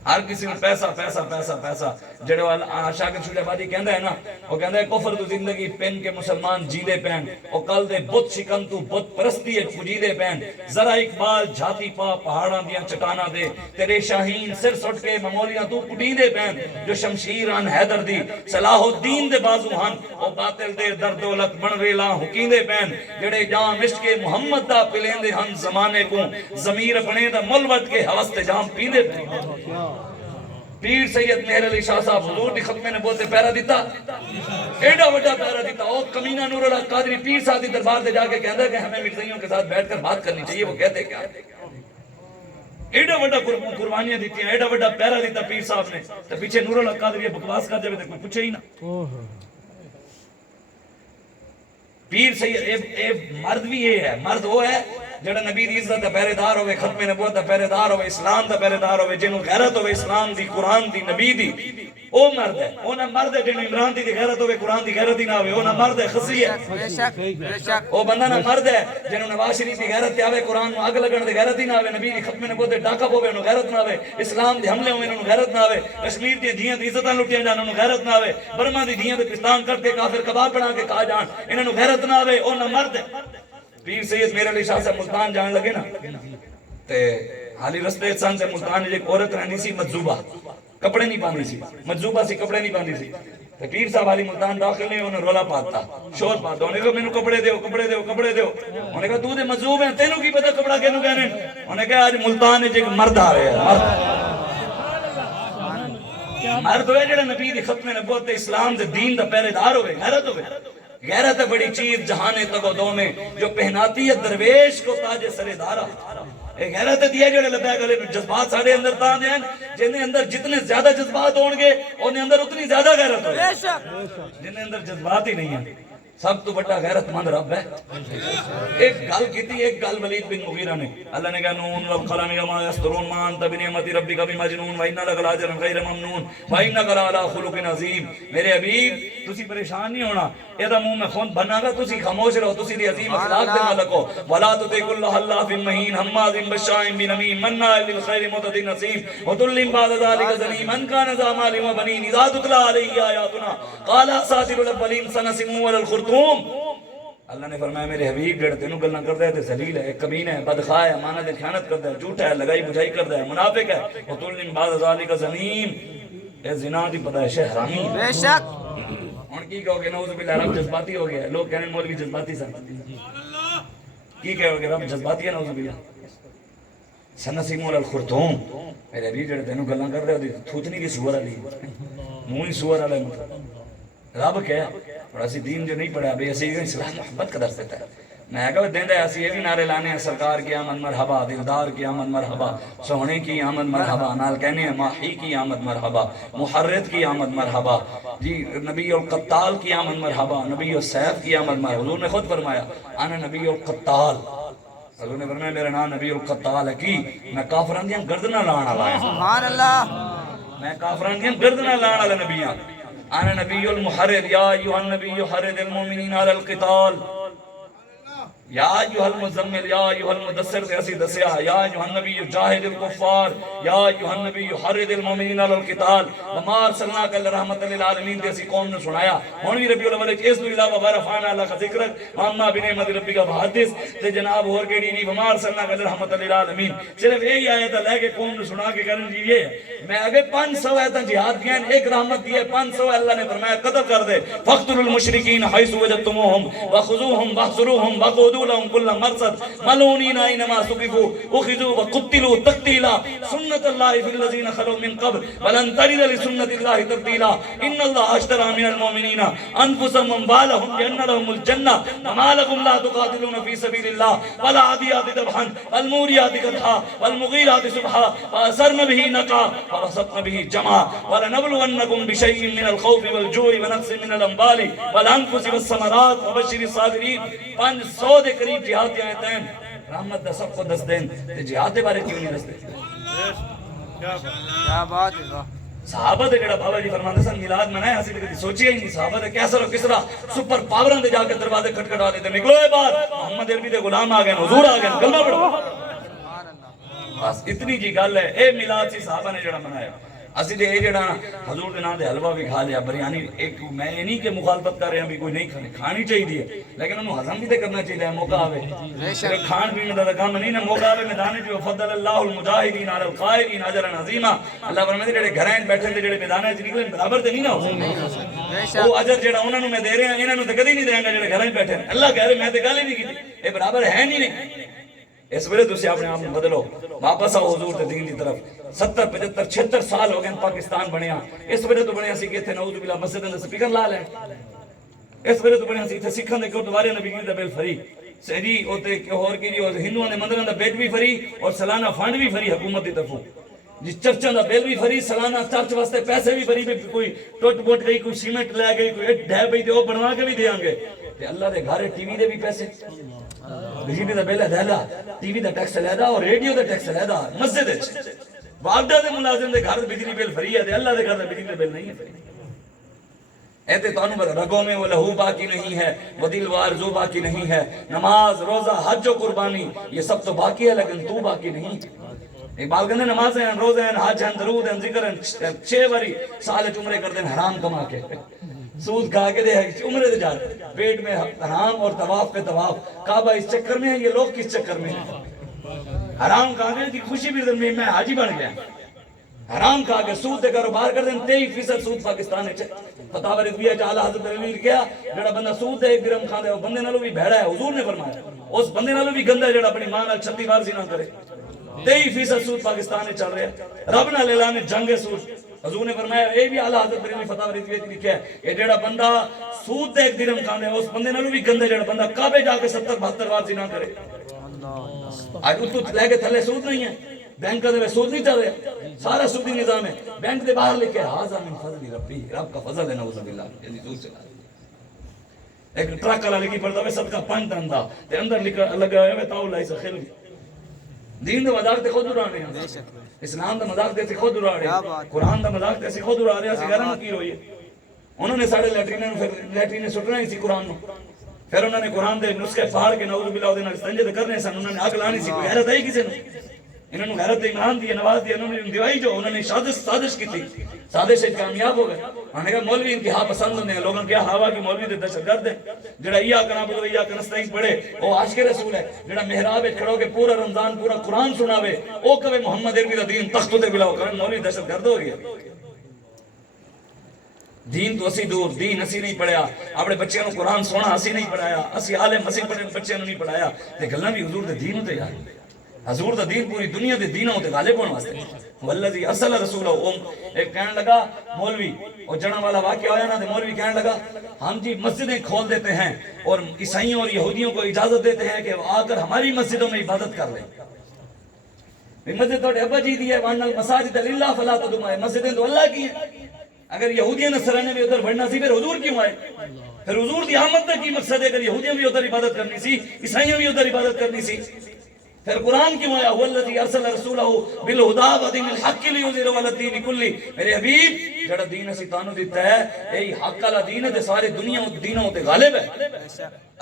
ہر کسی میں پیسہ پیسہ پیسہ پیسہ جڑے والا شاگرد شجاع آبادی کہندا ہے نا وہ کہندا ہے کفر تو زندگی پین کے مسلمان جیدے پین او کل دے بت شکن تو بت پرستی اچ پجیدے پین ذرا اقبال جھاتی پا پہاڑاں دیاں چٹاناں دے تیرے شاہین سر سٹ کے ممولیاں تو کڈیندے پین جو شمشیر ان حیدر دی صلاح الدین دے بازو ہن او باطل دے در دولت بن ویلا حکیندے پین جڑے جام عشق محمد دا پلیندے ہن زمانے کو ضمیر بنے دا ملوت کے ہوس تے جام پیندے پین پیر سید مہر علی شاہ صاحب حضور دی ختم نبوت پیرا دیتا ایڈا وڈا پیرا دیتا او کمینہ نور اللہ قادری پیر صاحب دی دربار دے جا کے کہندا ہے کہ ہمیں مرزائیوں کے ساتھ بیٹھ کر بات کرنی چاہیے وہ کہتے کیا ایڈا وڈا قربانیاں دیتی ہیں ایڈا وڈا پیرا دیتا پیر صاحب نے تو پیچھے نور اللہ قادری بکواس کر جائے تو کوئی پوچھے ہی نہ پیر سید مرد بھی یہ ہے مرد وہ ہے جڑا نبی دی عزت دا پہرے دار ہوئے ختم نبوت دا پہرے دار ہوئے اسلام دا پہرے دار ہوئے جنہوں غیرت ہوئے اسلام دی قرآن دی نبی دی او مرد ہے او نہ مرد ہے جنہوں عمران دی غیرت ہوئے قرآن دی غیرت ہی نہ ہوئے او نہ مرد ہے خسی ہے او بندہ نہ مرد ہے جنہوں نواز شریف دی غیرت تے آوے قرآن نو اگ لگن دی غیرت ہی نہ ہوئے نبی دی ختم نبوت دے ڈاکہ پوے انہوں غیرت نہ ہوئے اسلام دی حملے ہوئے انہوں غیرت نہ ہوئے کشمیر دی دھیاں دی عزتاں لٹیاں جان انہوں غیرت نہ ہوئے برما دی دھیاں دے پستان کر کے کافر کباب بنا کے کھا جان انہوں غیرت نہ ہوئے او نہ مرد ہے پیر سید میرے علی شاہ سے ملتان جان لگے نا تے حالی رستے سن سے ملتان ایک عورت رہنی سی مجذوبہ کپڑے نہیں باندھی سی مجذوبہ سی کپڑے نہیں باندھی سی تے پیر صاحب حالی ملتان داخل نہیں انہوں رولا پاتا شور پاتا انہوں نے کہا مینوں کپڑے دیو کپڑے دیو کپڑے دیو انہوں نے کہا تو دے مجذوب ہیں تینوں کی پتہ کپڑا کینوں کہنے انہوں نے کہا آج ملتان ایک مرد آ رہے ہیں مرد ہوئے جڑا نبی دی ختم نبوت تے اسلام دے دین دا پہرے دار ہوئے غیرت ہوئے غیرت ہے بڑی چیز جہانے تگو دو میں جو پہناتی ہے درویش کو تاج سر دارا ایک غیرت دیا جڑے لبیک علیہ جذبات ساڑھے اندر تاں دیں جنہیں اندر جتنے زیادہ جذبات ہونگے انہیں اندر اتنی زیادہ غیرت ہوئے جنہیں اندر جذبات ہی نہیں ہیں سب تو بڑا غیرت مند رب ہے ایک گل کیتی ایک گل ولید بن مغیرہ نے اللہ نے کہا نون والقلم وما یسطرون ما انت بنعمت ربک بمجنون وإنک لأجر غیر ممنون وإنک لعلی خلق عظیم میرے حبیب تسی پریشان نہیں ہونا ادا منہ میں خون بنا گا تسی خاموش رہو تسی دی عظیم اخلاق دے مالک ہو ولا تطع كل حلاف مہین حماز مشاء بنمیم مناع للخیر معتد نثیم عتل بعد ذلك زنیم ان كان ذا مال وبنین اذا تتلى علیہ آیاتنا قال اساطیر الاولین سنسمع على الخرطوم اللہ نے فرمایا میرے حبیب جڑے تینوں گلاں کردا ہے تے ذلیل ہے کمینہ ہے بدخواہ ہے امانت دے خیانت کردا ہے جھوٹا ہے لگائی بجھائی کردا ہے منافق ہے عتل بعد ذلك زنیم اے زنا دی پیدائش حرامی بے شک ہن کی کہو گے نعوذ باللہ رب جذباتی ہو گیا لوگ کہنے مولوی جذباتی سن کی کہو گے رب جذباتی ہے نعوذ باللہ سنسیم علی الخرطوم میرے حبیب جڑے تینوں گلاں کر رہے ہو تھوتنی کی سور علی منہ ہی سور علی رب کہے اور اسی دین جو نہیں پڑھا بے اسی اسلام محبت کا درس دیتا ہے میں کہا دیندہ ہے اسی یہ بھی نعرے لانے ہیں سرکار کی آمد مرحبا دلدار کی آمد مرحبا سونے کی آمد مرحبا نال کہنے ہیں ماہی کی آمد مرحبا محرد کی آمد مرحبا جی نبی القتال کی آمد مرحبا نبی السیف کی آمد مرحبا حضور نے خود فرمایا انا نبی القتال حضور نے فرمایا میرا نام نبی القتال ہے کی میں کافران دیاں گردنہ لانا لائے سبحان اللہ میں کافران دیاں گردنہ لانا لائے نبیاں انا نبی المحرد یا ایوہ النبی حرد المومنین علی القتال یا ایھا المزمل یا ایھا المدثر تے اسی دسیا یا ایھا النبی جاہد الکفار یا ایھا النبی حرد المؤمنین علی القتال وما ارسلناک الا رحمۃ للعالمین تے اسی قوم نے سنایا ہن بھی ربیع الاول اس تو علاوہ ورفعنا لک ذکرک واما بنعمت ربک فحدث تے جناب اور کیڑی نہیں وما ارسلناک الا رحمۃ للعالمین صرف یہی آیت لے کے قوم نے سنا کے کرن جی یہ میں اگے 500 آیتاں جہاد کی ہیں ایک رحمت دی ہے 500 اللہ نے فرمایا قتل کر دے فاقتلوا المشرکین حیث وجدتموہم وخذوہم واحصروہم وقعدوا لهم كل مرصد ملعونين اينما ثقفوا اخذوا وقتلوا تقتيلا سنة الله في الذين خلوا من قبل ولن تجد لسنة الله تبديلا ان الله اشترى من المؤمنين انفسهم واموالهم بان لهم الجنة وما لكم لا تقاتلون في سبيل الله والعاديات ذبحا والموريات قدحا والمغيرات صبحا فأثرن به نقعا فوسطن به جمعا ولنبلونكم بشيء من الخوف والجوع ونقص من الاموال والانفس والثمرات وبشر الصابرين 500 دے قریب جہاد کے آیتیں ہیں رحمت دا سب کو دس دیں تے جہاد دے بارے کیوں نہیں دس دیں کیا بات ہے صحابہ دے جڑا بابا جی فرماندے سن میلاد منایا اسی کدی سوچیا ہی نہیں صحابہ دے کیسا و کسرا سپر پاوراں دے جا کے دروازے کھٹکھٹا دیتے نکلو اے باہر محمد عربی دے غلام آ گئے حضور آ گئے کلمہ پڑھو بس اتنی جی گل ہے اے میلاد سی صحابہ نے جڑا منایا اسی دے اے جڑا حضور دے نام دے حلوہ بھی کھا لیا بریانی ایک میں نہیں کہ مخالفت کر رہے ہیں بھی کوئی نہیں کھانی چاہیے لیکن انہوں ہضم بھی تے کرنا چاہیے موقع آوے کھان پینے دا کام نہیں نا موقع آوے میدان جو فضل اللہ المجاہدین علی القائلین اجرا عظیما اللہ فرماتے جڑے گھراں بیٹھے تے جڑے میدان وچ نکلے برابر تے نہیں نا او اجر جڑا انہاں نوں میں دے رہا انہاں نوں تے کدی نہیں دےں گا جڑے گھراں بیٹھے اللہ کہہ رہے میں تے گل ہی نہیں کیتی اے برابر ہے نہیں اس ویلے تسی اپنے آپ کو بدلو واپس آؤ حضور دے دین دی طرف 70 75 76 سال ہو گئے پاکستان بنیا اس ویلے تو بنیا سی کہ ایتھے نعوذ باللہ مسجد دے سپیکر لا لے اس ویلے تو بنیا سی ایتھے سکھاں دے گردوارے نبی دا بل فری سہری اوتے کہ ہور کی ہندوؤں دے مندراں دا بیٹ بھی فری اور سالانہ فنڈ بھی فری حکومت دی طرفوں جی چرچاں دا بل بھی فری سالانہ چرچ واسطے پیسے بھی فری کوئی ٹوٹ پوٹ گئی کوئی سیمنٹ لے گئی کوئی اٹ ڈھے پئی تے او بنوا کے بھی دیاں گے تے اللہ دے گھر ٹی وی دے بھی پیسے بجلی دا بل علیحدہ ٹی وی دا ٹیکس علیحدہ اور ریڈیو دا ٹیکس علیحدہ مسجد وچ والدہ دے ملازم دے گھر بجلی بل فری ہے تے اللہ دے گھر دا بجلی بل نہیں ہے فری اے تے تانوں پتہ رگوں میں وہ لہو باقی نہیں ہے وہ دل و آرزو باقی نہیں ہے نماز روزہ حج و قربانی یہ سب تو باقی ہے لیکن تو باقی نہیں اقبال کہندے نمازیں ہیں روزے ہیں حج ہیں درود ہیں ذکر ہیں 6 باری سال عمرے کر دیں حرام کما کے سود کھا کے دے عمرے دے جاتے پیٹ میں حرام اور طواف پہ طواف کعبہ اس چکر میں ہے یہ لوگ کس چکر میں ہیں حرام کھا کے دی خوشی بھی دن میں حاجی بن گیا حرام کھا کے سود دے کاروبار کر دیں 23% سود پاکستان ہے فتاوی رضویہ چ اعلی حضرت نے لکھیا جڑا بندہ سود دے 1 درہم کھاندا ہے وہ بندے نالوں بھی بھڑا ہے حضور نے فرمایا اس بندے نالوں بھی گندا ہے جڑا اپنی ماں نال 36 بار زنا کرے 23% سود پاکستان میں چل رہا ہے رب نال اعلان جنگ سود حضور نے فرمایا اے بھی اعلی حضرت نے فتاوی رضویہ چ لکھیا ہے کہ جڑا بندہ سود دے 1 درہم کھاندا ہے اس بندے نالوں بھی گندا ہے جڑا بندہ کعبے جا کے 70 72 بار زنا کرے آج اس تو لے کے تھلے سود نہیں ہے بینک دے سود نہیں چل رہا سارا سودی نظام ہے بینک دے باہر لکھے ہاذا من فضل ربی رب کا فضل ہے نعوذ باللہ جلدی دور سے ایک ٹرک والا لکھی پڑتا ہے صدقہ 5 ٹن دا تے اندر لگا ہوا ہے تاؤ لائس خل دین دا مذاق تے خود اڑا رہے ہیں اسلام دا مذاق تے خود اڑا رہے ہیں قرآن دا مذاق تے خود اڑا رہے ہیں اسی گھراں کی ہوئی ہے انہوں نے ساڑے لیٹرین سٹنا ہی سی قرآن نو پھر انہوں نے قرآن دے نسخے پھاڑ کے نعوذ باللہ دے نال استنجے کرنے سن انہوں نے اگ لانی سی کوئی حیرت آئی کسی نے انہوں نے غیرت ایمان دی نواز دی انہوں نے دیوائی جو انہوں نے سازش کی تھی سازش سے کامیاب ہو گئے انہوں نے کہا مولوی انتہا پسند ہونے ہیں لوگوں کیا ہوا کی مولوی دے دہشت گرد ہیں جڑا ایاک نعبد و ایاک نستعین پڑھے وہ عاشق رسول ہے جڑا محراب وچ کھڑو کے پورا رمضان پورا قرآن سناوے او کہے محمد عربی دا دین تخت تے بلاو کرن مولوی دہشت گرد ہو گیا دین تو اسی دور دین اسی نہیں پڑھیا اپنے بچیاں نوں قرآن سونا اسی نہیں پڑھایا اسی عالم اسی پڑھے بچیاں نوں نہیں پڑھایا تے گلاں بھی حضور دے دین تے یار حضور دا دین پوری دنیا دے دینوں تے غالب ہونے واسطے والذی ارسل رسولہ ایک کہنے لگا مولوی اور جنا والا واقعہ ہویا نا تے مولوی کہنے لگا ہم جی مسجدیں کھول دیتے ہیں اور عیسائیوں اور یہودیوں کو اجازت دیتے ہیں کہ وہ آ کر ہماری مسجدوں میں عبادت کر لیں مسجد تو ابا جی دی ہے وان المساجد للہ فلا تدعوا مسجدیں تو اللہ کی ہیں اگر یہودیاں نصرانے بھی ادھر بڑھنا سی پھر حضور کیوں آئے پھر حضور دی آمد کا کی مقصد ہے اگر یہودیاں بھی ادھر عبادت کرنی سی عیسائیاں بھی ادھر عبادت کرنی سی پھر قرآن کیوں آیا والذی ارسل رسولہ بالہدی ودین الحق لیظہرہ علی الدین کلی. میرے حبیب جڑا دین اسی تانوں دیتا ہے یہی حق والا دین ہے تے سارے دنیا دینوں تے غالب ہے.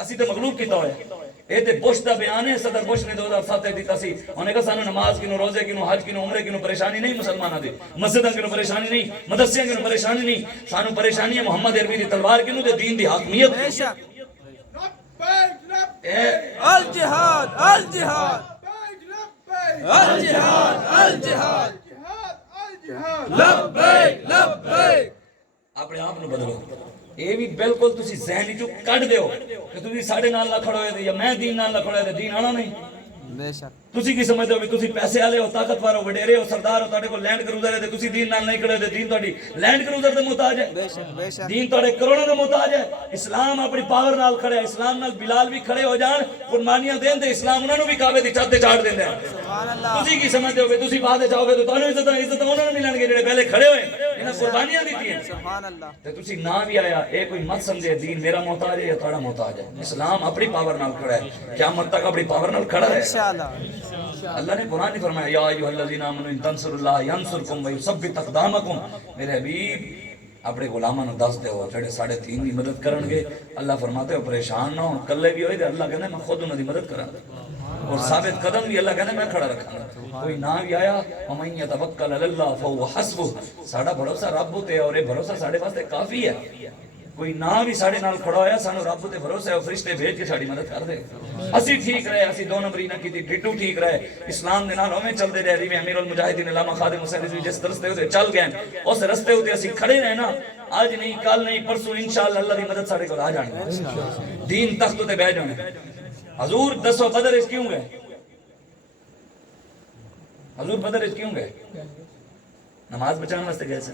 اسی تے مغلوب کیتا ہویا ہے. یہ تے بش دا بیان ہے. صدر بش نے 2007 دیتا سی. انہیں کہا سانو نماز کینو روزے کینو حج کینو عمرے کینو پریشانی نہیں مسلماناں دی. مسجداں کینو پریشانی نہیں, مدرسیاں کینو پریشانی نہیں. سانو پریشانی ہے محمد عربی دی تلوار کینو تے دین دی حاکمیت. الجہاد الجہاد الجہاد الجہاد لبیک لبیک. اپنے آپ نو بدلو. یہ بھی بالکل تسی ذہن چوں کڈ دیو کہ تسی ساڈے نال نہ کھڑو ہوئے یا میں دین نال نہ کھڑو ہوئے دین آنا نہیں. بے شک تسی کی سمجھتے ہو بھی تسی پیسے والے ہو, طاقتور ہو, وڈیرے ہو, سردار ہو, تواڈے کول لینڈ کروزر ہے تے تسی دین نال نہیں کھڑے تے دین تواڈی لینڈ کروزر دے محتاج ہے. بے شک بے شک دین تواڈے کروڑوں دے محتاج ہے. اسلام اپنی پاور نال کھڑے ہے. اسلام نال بلال بھی کھڑے ہو جان قربانیاں دین تے اسلام انہاں نو بھی کعبے دی چھت تے چاڑ دیندا ہے. سبحان اللہ. تسی کی سمجھتے ہو کہ تسی بعد جاؤ گے تو تانوں عزت انہاں نوں ملن گے جڑے پہلے کھڑے ہوئے انہاں قربانیاں دتی ہیں. سبحان اللہ. تے تسی نہ بھی آیا اے کوئی مت سمجھے دین میرا محتاج ہے یا تھوڑا محتاج ہے. اسلام اپنی پاور نال کھڑا ہے. قیامت تک اپنی پاور نال کھڑا ہے. انشاءاللہ. اللہ نے قرآن نے فرمایا یا ایھا الذین آمنوا ان تنصروا اللہ ینصرکم ویثبت اقدامکم. میرے حبیب اپنے غلاماں نوں دس دیو جڑے ساڈے دین دی مدد کرن گے. اللہ فرماتے ہو پریشان نہ ہو, کلے بھی ہوئے تے اللہ کہندا میں خود انہاں دی مدد کراں گا. اور ثابت قدم بھی اللہ کہندا میں کھڑا رکھاں گا. کوئی نہ بھی آیا ومن یتوکل علی اللہ فهو حسبہ. ساڈا بھروسہ رب تے اور یہ بھروسہ ساڈے واسطے کافی ہے. کوئی نہ بھی ساڈے نال کھڑا ہویا سانو رب تے بھروسہ ہے, فرشتے بھیج کے ساڈی مدد کر دے. اسی ٹھیک رہے, اسی دو نمبری نہ کیتی, ڈٹو ٹھیک رہے. اسلام دے نال اوویں چلدے رہے جویں امیر المجاہدین علامہ خادم حسین رضوی جس رستے تے چل گئے اس رستے تے اسی کھڑے رہے نا. آج نہیں کل نہیں پرسوں انشاءاللہ اللہ دی مدد ساڈے کول آ جانی. دین تخت تے بیٹھ جانے. حضور دسو بدر اس کیوں گئے؟ حضور بدر اس کیوں گئے؟ نماز بچانے واسطے گئے سن.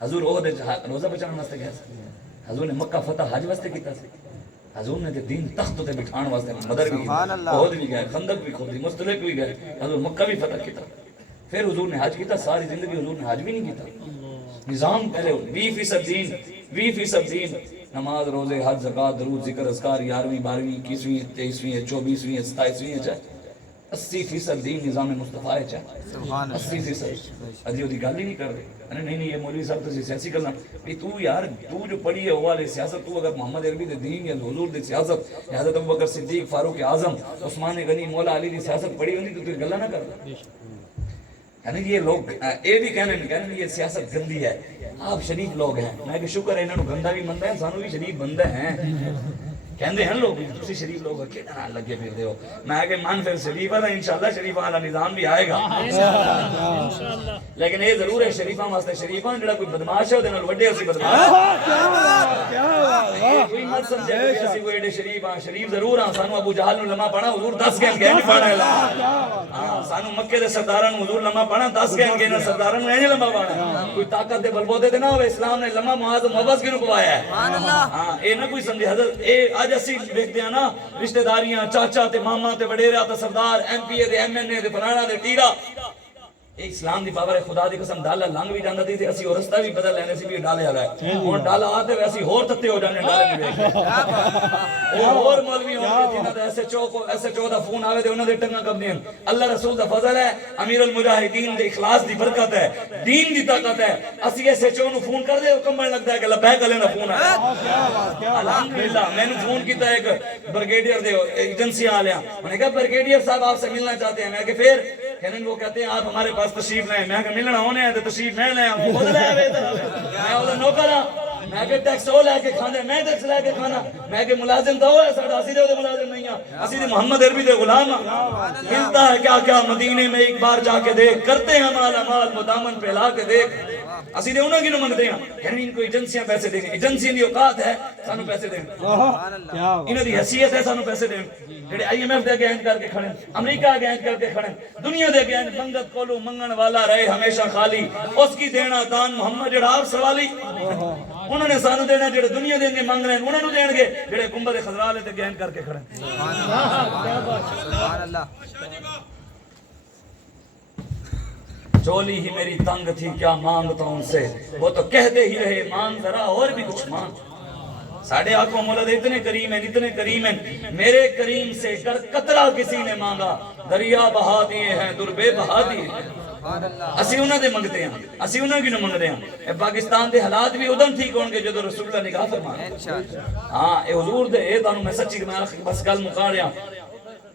حضور عہد روزہ بچانے واسطے گئے سن. حضور نے مکہ فتح حج واسطے کیتا سی. حضور نے دین تخت تے بٹھان واسطے بدر بھی عہد بھی گئے, خندق بھی کھودی, مستلق بھی گئے. حضور مکہ بھی فتح کیتا. پھر حضور نے حج کیتا. ساری زندگی حضور نے حج بھی نہیں کیتا. نظام پہلے 20% دین 20% دین نماز روزے حج زکات درود ذکر اذکار 11ویں 12ویں 21ویں 23ویں 24ویں 27ویں 80% دین نظام مصطفیٰ ہے. سبحان اللہ. 80% اجی دی گل ہی نہیں کر رہے. نہیں یہ مولوی صاحب تو سیاسی گلاں بھی تو یار تو جو پڑھی ہے وہ والے سیاست تو اگر محمد عربی دے دین یا حضور دی سیاست یا حضرت ابوبکر صدیق فاروق اعظم عثمان غنی مولا علی دی سیاست پڑھی ہوندی تو گلاں نہ کردا. یعنی یہ لوگ یہ بھی کہنے یہ سیاست گندی ہے. آپ شریف لوگ ہیں. میں کہ شکر ہے انہاں نوں گندا بھی مندا ہے سانو بھی شریف بندہ ہیں. کہندے ہیں لوگ تسی شریف لوگ کیڑا نال لگے پھردے ہو. میں کہ من پھر شریف والا انشاءاللہ شریف والا نظام بھی آئے گا انشاءاللہ. لیکن یہ ضرور ہے شریفاں واسطے شریفاں جڑا کوئی بدماش ہے اودے نال وڈے اسی بدماش. کیا بات ہے. کوئی مت سمجھے کہ اسی کوئی ایڈے شریف ہاں. شریف ضرور ہاں. سانو ابو جہل نوں لمحہ پڑھا حضور 10 گئے کہ نہیں پڑھنا ہے. ہاں سانو مکے دے سرداراں نوں حضور لمحہ پڑھا 10 گئے کہ انہاں سرداراں نوں نہیں لمحہ پڑھنا. کوئی طاقت دے بلبوتے تے نہ ہوے. اسلام نے لمحہ معاذ محبت کیوں پوایا ہے. سبحان اللہ. ہاں اے نہ کوئی سمجھے حضرت اے اج اسی دیکھتے ہیں نا رشتہ داریاں چاچا تے ماما تے وڈیرا تے سردار ایم پی اے تے ایم این اے تے فلانا تے tera. A Islam the power ہے. خدا دی قسم ڈالا لنگ بھی جاندا تے اسی اور رستہ بھی بدل لینے سی بھی ڈالے والا ہے. ہن ڈالا آتے ویسی ہور تتے ہو جانے ڈالے نہیں ویکھ. اور مولوی ہون جنہاں دا ایسے 14 فون آوے تے انہاں دے ٹنگاں کب دین. اللہ رسول دا فضل ہے. امیر المجاہدین دے اخلاص دی برکت ہے. دین دی طاقت ہے. اسی ایسے نوں فون کر دے کمبن لگدا ہے کہ لبیک علیہ دا فون آیا. الحمدللہ میں نے فون کیتا ایک بریگیڈیئر دے ایجنسی والےاں. میں نے کہا بریگیڈیئر صاحب آپ سے ملنا چاہتے ہیں. میں کہ پھر کہنے وہ کہتے ہیں آپ ہمارے پاس تشریف لائیں. میں کہ ملنا ہونے ہیں تو تشریف نہیں لائیں. وہ خود لے آوے میں وہ نوکر ہاں. میں کہ ٹیکس وہ لے کے کھانے میں ٹیکس لے کے کھانا. میں کہ ملازم تو ہے ساڈا اسی دے ملازم نہیں ہاں. اسی دے محمد عربی دے غلام ہاں. ملتا ہے کیا کیا مدینے میں ایک بار جا کے دیکھ. کرتے ہیں مال امال مدامن پھیلا کے دیکھ. اسی دے انہاں کی نو منگتے ہیں. یعنی ان کو ایجنسیاں پیسے دیں. ایجنسی دی اوقات ہے سانو پیسے دیں. انہاں دی حیثیت ہے سانو پیسے دیں. جڑے آئی ایم ایف دے اگینسٹ کر کے کھڑے امریکہ اگینسٹ کر کے کھڑے دنیا دے اگینسٹ منگت کولو منگن والا رہے ہمیشہ خالی. اس کی دینا دان محمد جڑا آپ سوالی. انہوں نے سانو دینا جڑے دنیا دیں گے مانگ رہے ہیں انہوں نے دین گے جڑے گنبد خضرا تے اگینسٹ کر کے کھڑے. سبحان اللہ. چولی ہی میری تنگ تھی کیا مانگتا ہوں سے. وہ تو کہتے ہی رہے مانگ ذرا اور بھی کچھ مانگ. ساڑھے آنکھوں مولا دے اتنے کریم ہیں میرے کریم سے گر قطرہ کسی نے مانگا دریا بہا دیے ہیں دربے بہا دیے ہیں اسی انہوں دے منگتے ہیں اسی انہوں کی نہ منگ رہے ہیں اے پاکستان دے حالات بھی ادھر ٹھیک ہونگے جو رسول اللہ نگاہ فرمایا ہاں اے حضور دے اے تانوں میں سچی بس گل مکا رہا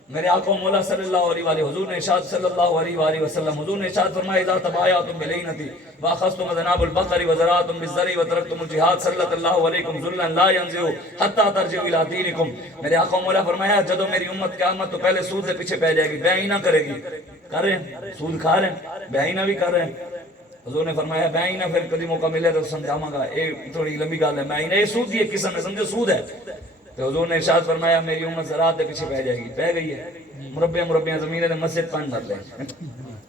میرے آقا مولا صلی اللہ علیہ وآلہ حضور نے ارشاد صلی اللہ علیہ وآلہ وسلم حضور نے ارشاد فرمایا اذا تبایعتم بلینتی واخذتم ذناب البقر وزرعتم بالزرع وترکتم الجہاد صلی اللہ علیکم ذلا لا ينزعوا حتى ترجعوا الى دینکم میرے آقا مولا فرمایا جدو میری امت قیامت تو پہلے سود سے پیچھے پہ جائے گی بیعی نہ کرے گی کر رہے ہیں سود کھا رہے ہیں بیعی نہ بھی کر رہے ہیں حضور نے فرمایا بیعی نہ پھر کدی موقع ملے تو سمجھاواں گا اے تھوڑی لمبی گل ہے بیعی نہ یہ سود کی ایک قسم ہے سمجھو سود ہے تو حضور نے ارشاد فرمایا میری امت زراعت دے پیچھے پہ جائے گی پہ گئی ہے مربیاں زمینیں دے مسجد پان مر لیں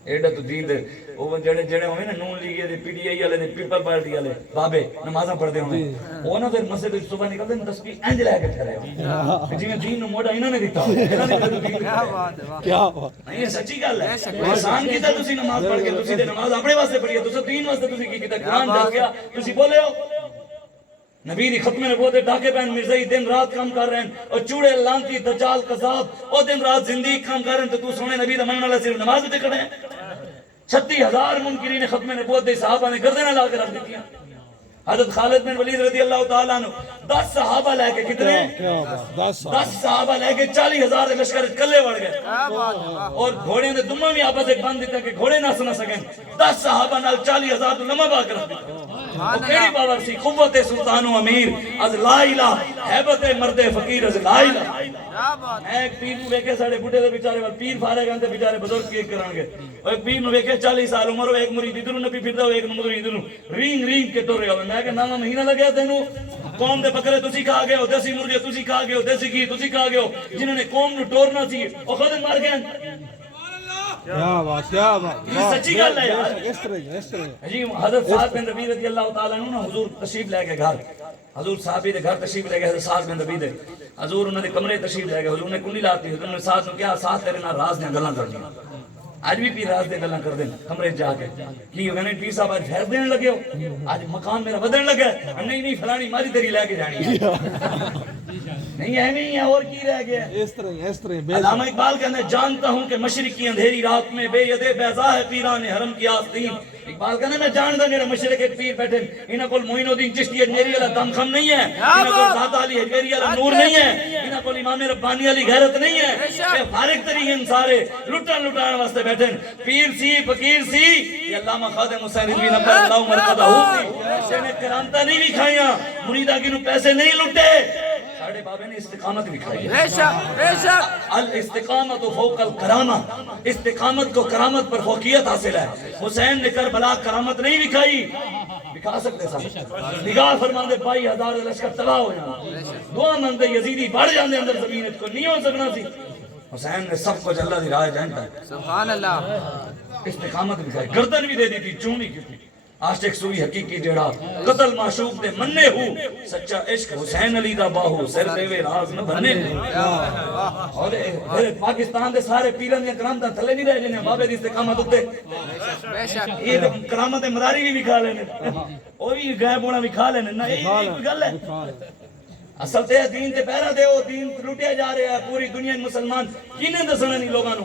ایڈا تو دین دے وہ جڑے ہوئے نا نون لیگے دے پی ڈی آئی والے دے پیپل پارٹی والے بابے نمازاں پڑھتے ہوئے وہ نا پھر مسجد وچ صبح نکلتے ہیں تسبیح انج لے کے ٹھہرے ہو جویں دین نو موڑا انہاں نے دتا کیا بات نہیں یہ سچی گل ہے احسان کیتا تسی نماز پڑھ کے تسی تے نماز اپنے واسطے پڑھی ہے تسی دین واسطے تسی کی کیتا قرآن جا گیا تسی بولے ہو نبی دی ختم نبوت ڈاکے پہن مرزائی دن رات کام کر رہے ہیں اور چوڑے لانتی دجال قذاب او دن رات زندگی کام کر رہے ہیں تو تو سونے نبی دا منن والا صرف نماز تے کھڑے ہیں 36,000 منکرین ختم نبوت دے صحابہ نے گردنیں لا کے رکھ دی تھیں حضرت خالد بن ولید رضی اللہ تعالیٰ عنہ 10 صحابہ لے کے کتنے 10 صحابہ لے کے 40,000 لشکر کلے بڑھ گئے اور گھوڑے نے دمہ بھی آپس ایک باندھ دیتا کہ گھوڑے نہ سنا سکیں 10 صحابہ نال 40,000 تو لمحہ باق رکھ دیتا وہ کیڑی باور سی قوت سلطان و امیر از لا الہ حیبت مرد فقیر از لا الہ ایک پیر نو ویکھے ساڑے بڑھے دے بیچارے وال پیر فارے گئے تے بیچارے بزرگ کی کران گے اور ایک پیر نو ویکھے 40 سال عمر ہو ایک مرید ادھر نبی پھردا ہو ایک مرید ادھر رینگ کے ٹورے ہوے میں کہ ناما مہینہ لگیا تینو قوم دے بکرے تسی کھا گئے ہو دیسی مرغے تسی کھا گئے ہو دیسی گھی تسی کھا گئے ہو جنہوں نے قوم نو ٹورنا سی او خود مار گئے کیا بات یہ سچی گل ہے یار اس طرح جی حضرت سعد بن ربیع رضی اللہ تعالیٰ عنہ حضور تشریف لے گئے گھر حضور صحابی دے گھر تشریف لے گئے حضرت سعد بن ربیع دے حضور انہوں نے کمرے تشریف لے گئے حضور نے کنڈی لاتی حضور نے سعد نے کیا سعد تیرے نال راز نے گلاں کرنی آج بھی پیر راز دے گلاں کر دیں کمرے جا کے کی کہنے پیر صاحب آج پھیر دینے لگے ہو آج مقام میرا بدلنے لگا ہے نہیں فلانی ماری تیری لے کے جانی ہے نہیں ہے نہیں ہے اور کی رہ گیا اس طرح علامہ اقبال کہتے ہیں جانتا ہوں کہ مشرق کی اندھیری رات میں بے ید بیضا ہے پیران حرم کی آستین اقبال کہتے ہیں میں جانتا میرے مشرق ایک پیر بیٹھے انہاں کول معین الدین چشتی اجمیری والا دم خم نہیں ہے انہاں کول داتا علی اجمیری والا نور نہیں ہے انہاں کول امام ربانی والی غیرت نہیں ہے کہ فارغ تری ہیں سارے لٹان واسطے بیٹھے پیر سی فقیر سی یہ علامہ خادم حسین رضوی نبر اللہ مرقدہ سی نے کرامتہ نہیں بھی کھائیاں مریدہ کی نو پیسے نہیں لٹے ساڑھے بابے نے استقامت بھی کھائی ہے الاستقامت فوق الکرامہ استقامت کو کرامت پر فوقیت حاصل ہے حسین نے کربلا کرامت نہیں دکھائی دکھا سکتے سب نگاہ فرمان دے 22,000 لشکر تباہ ہو جانا دعا مندے یزیدی بڑھ جاندے اندر زمینت کو نہیں ہو سکنا سی حسین نے سب کو اللہ دی راہ جانتا ہے سبحان اللہ استقامت بھی کھائی گردن بھی دے دی تھی چون بھی کی تھی عاشق سوئی حقیقی جڑا قتل معشوق دے مننے ہو سچا عشق حسین علی دا باہو سر دے وے راز نہ بننے اور پاکستان دے سارے پیران دیا کرامتاں تھلے نہیں رہ جنے بابے دی استقامت ہوتے یہ کرامت مداری بھی کھا لینے وہ بھی گائے بونا بھی کھا لینے نا یہ کوئی گل ہے اصل تے دین تے پیرا دے ہو دین لٹیا جا رہا ہے پوری دنیا مسلمان کینے دسنا نہیں لوگاں نو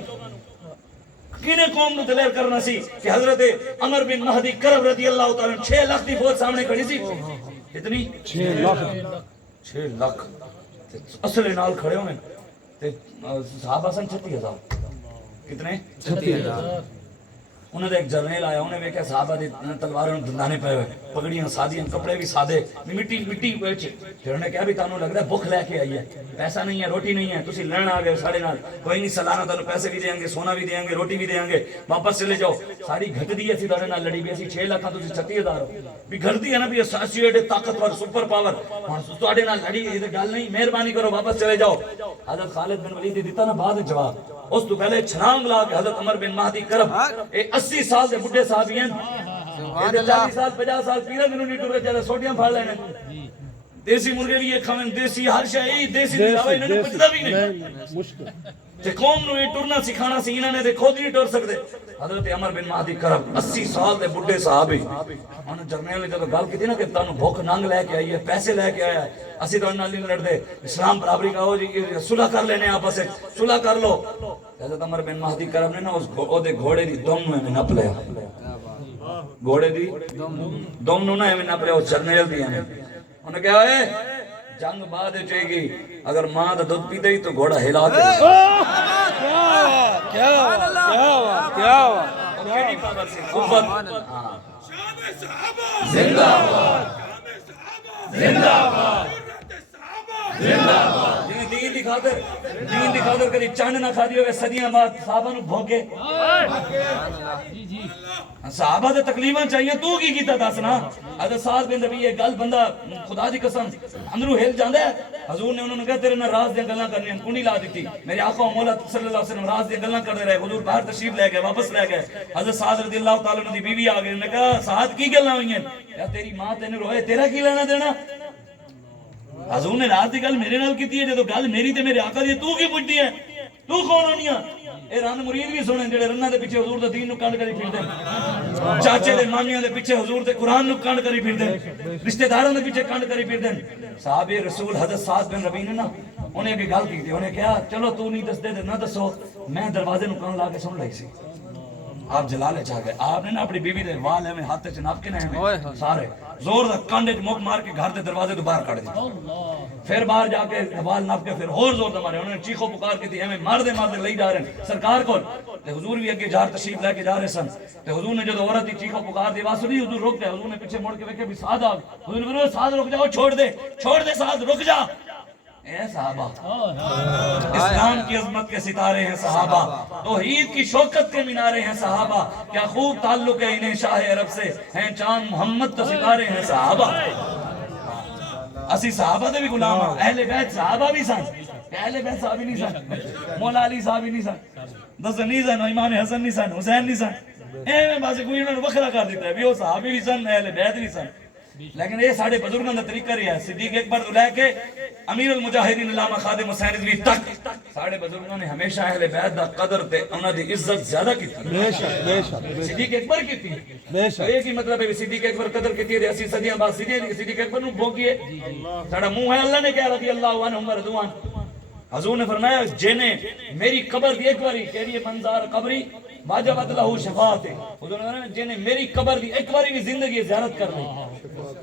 کینے قوم نو دلیر کرنا سی کہ حضرت عمر بن مہدی کرب رضی اللہ تعالیٰ 6 لاکھ دی فوج سامنے کھڑی سی کتنی 6 لاکھ اصل نال کھڑے ہوئے تے صحابہ سن 36,000 کتنے 36,000 انہوں نے ایک جرنیل آیا انہیں ویکھا صحابہ دی تلواروں دندانے پہ ہوئے پگڑیاں سادیاں کپڑے بھی سادے مٹی پہ پھر انہیں کہا بھی تانوں لگ رہا ہے بھوک لے کے آئی ہے پیسہ نہیں ہے روٹی نہیں ہے تسی لڑن آ گئے ساڑے نال کوئی نہیں سالانہ تانوں پیسے بھی دیں گے سونا بھی دیں گے روٹی بھی دیں گے واپس چلے جاؤ ساری گھٹ دی اسی تاڑے نال لڑی بھی اسی 6 لاکھ تسی 36,000 ہو بھی گھٹ دی ہے نا بھی اساسیٹ طاقتور سپر پاور ہن تواڈے نال لڑی یہ گل نہیں مہربانی کرو واپس چلے جاؤ حضرت خالد بن ولید دیتا نا بعد جواب اس تو پہلے چھلانگ لا کے حضرت عمر بن مہدی کرب 80 سال دے بڈھے صحابی ہیں 40 سال 50 سال پیرا دنوں نہیں ٹرے چلے سوٹیاں پھاڑ لینے دیسی مرغے بھی یہ کھاویں دیسی ہر شے یہی دیسی علاوہ انہاں نوں پچدا بھی نہیں مشکل تے قوم نوں یہ ٹرنا سکھانا سی انہاں نے تے خود نہیں ٹر سکدے حضرت عمر بن مہدی کرم 80 سال دے بڈھے صحابی انہاں جرنیل نے جدوں گل کیتی نا کہ تانوں بھوک ننگ لے کے آئی ہے پیسے لے کے آیا ہے اسی تو نال نہیں لڑدے اسلام برابری کا ہو جی صلح کر لینے آپس وچ صلح کر لو حضرت عمر بن مہدی کرم نے نا اس دے گھوڑے دی دم نوں نپ لیا گھوڑے دی دم نوں نہ ایویں نپ لیا اس جرنیل دی نے انہوں نے کہا ہے جنگ بعد چاہیے گی اگر ماں دا دودھ پیتے ہی تو گھوڑا ہلا کے کیا بات کیا بات کیڑی پاور سی قوت زندہ باد زندہ باد دین دی خاطر کدی چند نہ کھا دی ہوئے صدیاں بعد صحابہ نو بھوکے صحابہ دے تکلیفاں چاہیے تو کی کیتا دسنا حضرت سعد بن ربیع یہ گل بندہ خدا دی قسم اندروں ہل جاندا ہے حضور نے انہوں نے کہا تیرے نال راز دی گلاں کرنی کنڈی لا دتی میرے آقا مولا صلی اللہ علیہ وسلم راز دی گلاں کرتے رہے حضور باہر تشریف لے گئے واپس لے گئے حضرت سعد رضی اللہ تعالی عنہ دی بیوی آ گئی انہوں نے کہا سعد کی گلاں ہوئی ہیں یا تیری ماں تینوں روئے تیرا کی لینا دینا حضور نے رات دی گل میرے نال کیتی ہے جدوں گل میری تے میرے آقا دی تو کی پوچھدی ہے تو کون ہونی ہے اے رن مرید بھی سنے جڑے رناں دے پیچھے حضور دے دین نو کنڈ کری پھردے چاچے دے مامیاں دے پیچھے حضور دے قرآن نو کنڈ کری پھردے رشتہ داراں دے پیچھے کنڈ کری پھردے صحابہ رسول حضرت سعد بن ربیع نے نا انہیں بھی گل کیتی انہیں کہا چلو تو نہیں دس دے تے نہ دسو میں دروازے نو کان لا کے سن لئی سی آپ جلالے چاہ گئے آپ نے نا اپنی بیوی دے وال میں ہاتھ وچ نپ کے نے سارے زور دا کنڈ وچ مک مار کے گھر دے دروازے تو باہر کڈ دتی پھر باہر جا کے وال نپ کے پھر اور زور دا مارے انہوں نے چیخو پکار کی تھی ایویں مار دے لئی جا رہے ہیں سرکار کول تے حضور بھی اگے جار تشریف لے کے جا رہے سن تے حضور نے جب عورت دی چیخو پکار دی آواز سنی حضور رک گئے حضور نے پیچھے مڑ کے ویکھے بھی سعد آ حضور نے فرمایا سعد رک جاؤ چھوڑ دے سعد رک جا اے صحابہ اسلام کی عظمت کے ستارے ہیں صحابہ توحید کی شوکت کے مینارے ہیں صحابہ کیا خوب تعلق ہے انہیں شاہ عرب سے ہیں چاند محمد تو ستارے ہیں صحابہ اسی صحابہ دے بھی غلام ہیں اہل بیت صحابہ بھی سن اہل بیت صحابی نہیں سن مولا علی صحابی نہیں سن دسن نہیں سن امام حسن نہیں سن حسین نہیں سن ایویں بس کوئی انہوں نے وکھرا کر دیتا ہے بھی وہ صحابی بھی سن اہل بیت بھی سن لیکن یہ ساڑھے بزرگوں کا طریقہ رہی ہے صدیق اکبر تو لے کے امیر المجاہدین علامہ خادم حسین رضوی تک ساڑھے بزرگوں نے ہمیشہ اہل بیت دا قدر تے انہاں دی عزت زیادہ کی تھی بے شک صدیق اکبر کی تھی بے شک یہ کی مطلب ہے صدیق اکبر قدر کی تھی 80 صدیاں بعد صدیق اکبر نو بھوکیے ساڑھا منہ ہے اللہ نے کہا رضی اللہ عنہم رضوان حضور نے فرمایا جنہیں میری قبر دی ایک باری کہہ رہی ہے منظار قبری واجبت لہو شفاعت حضور نے فرمایا جنہیں میری قبر دی ایک باری بھی زندگی زیارت کر لی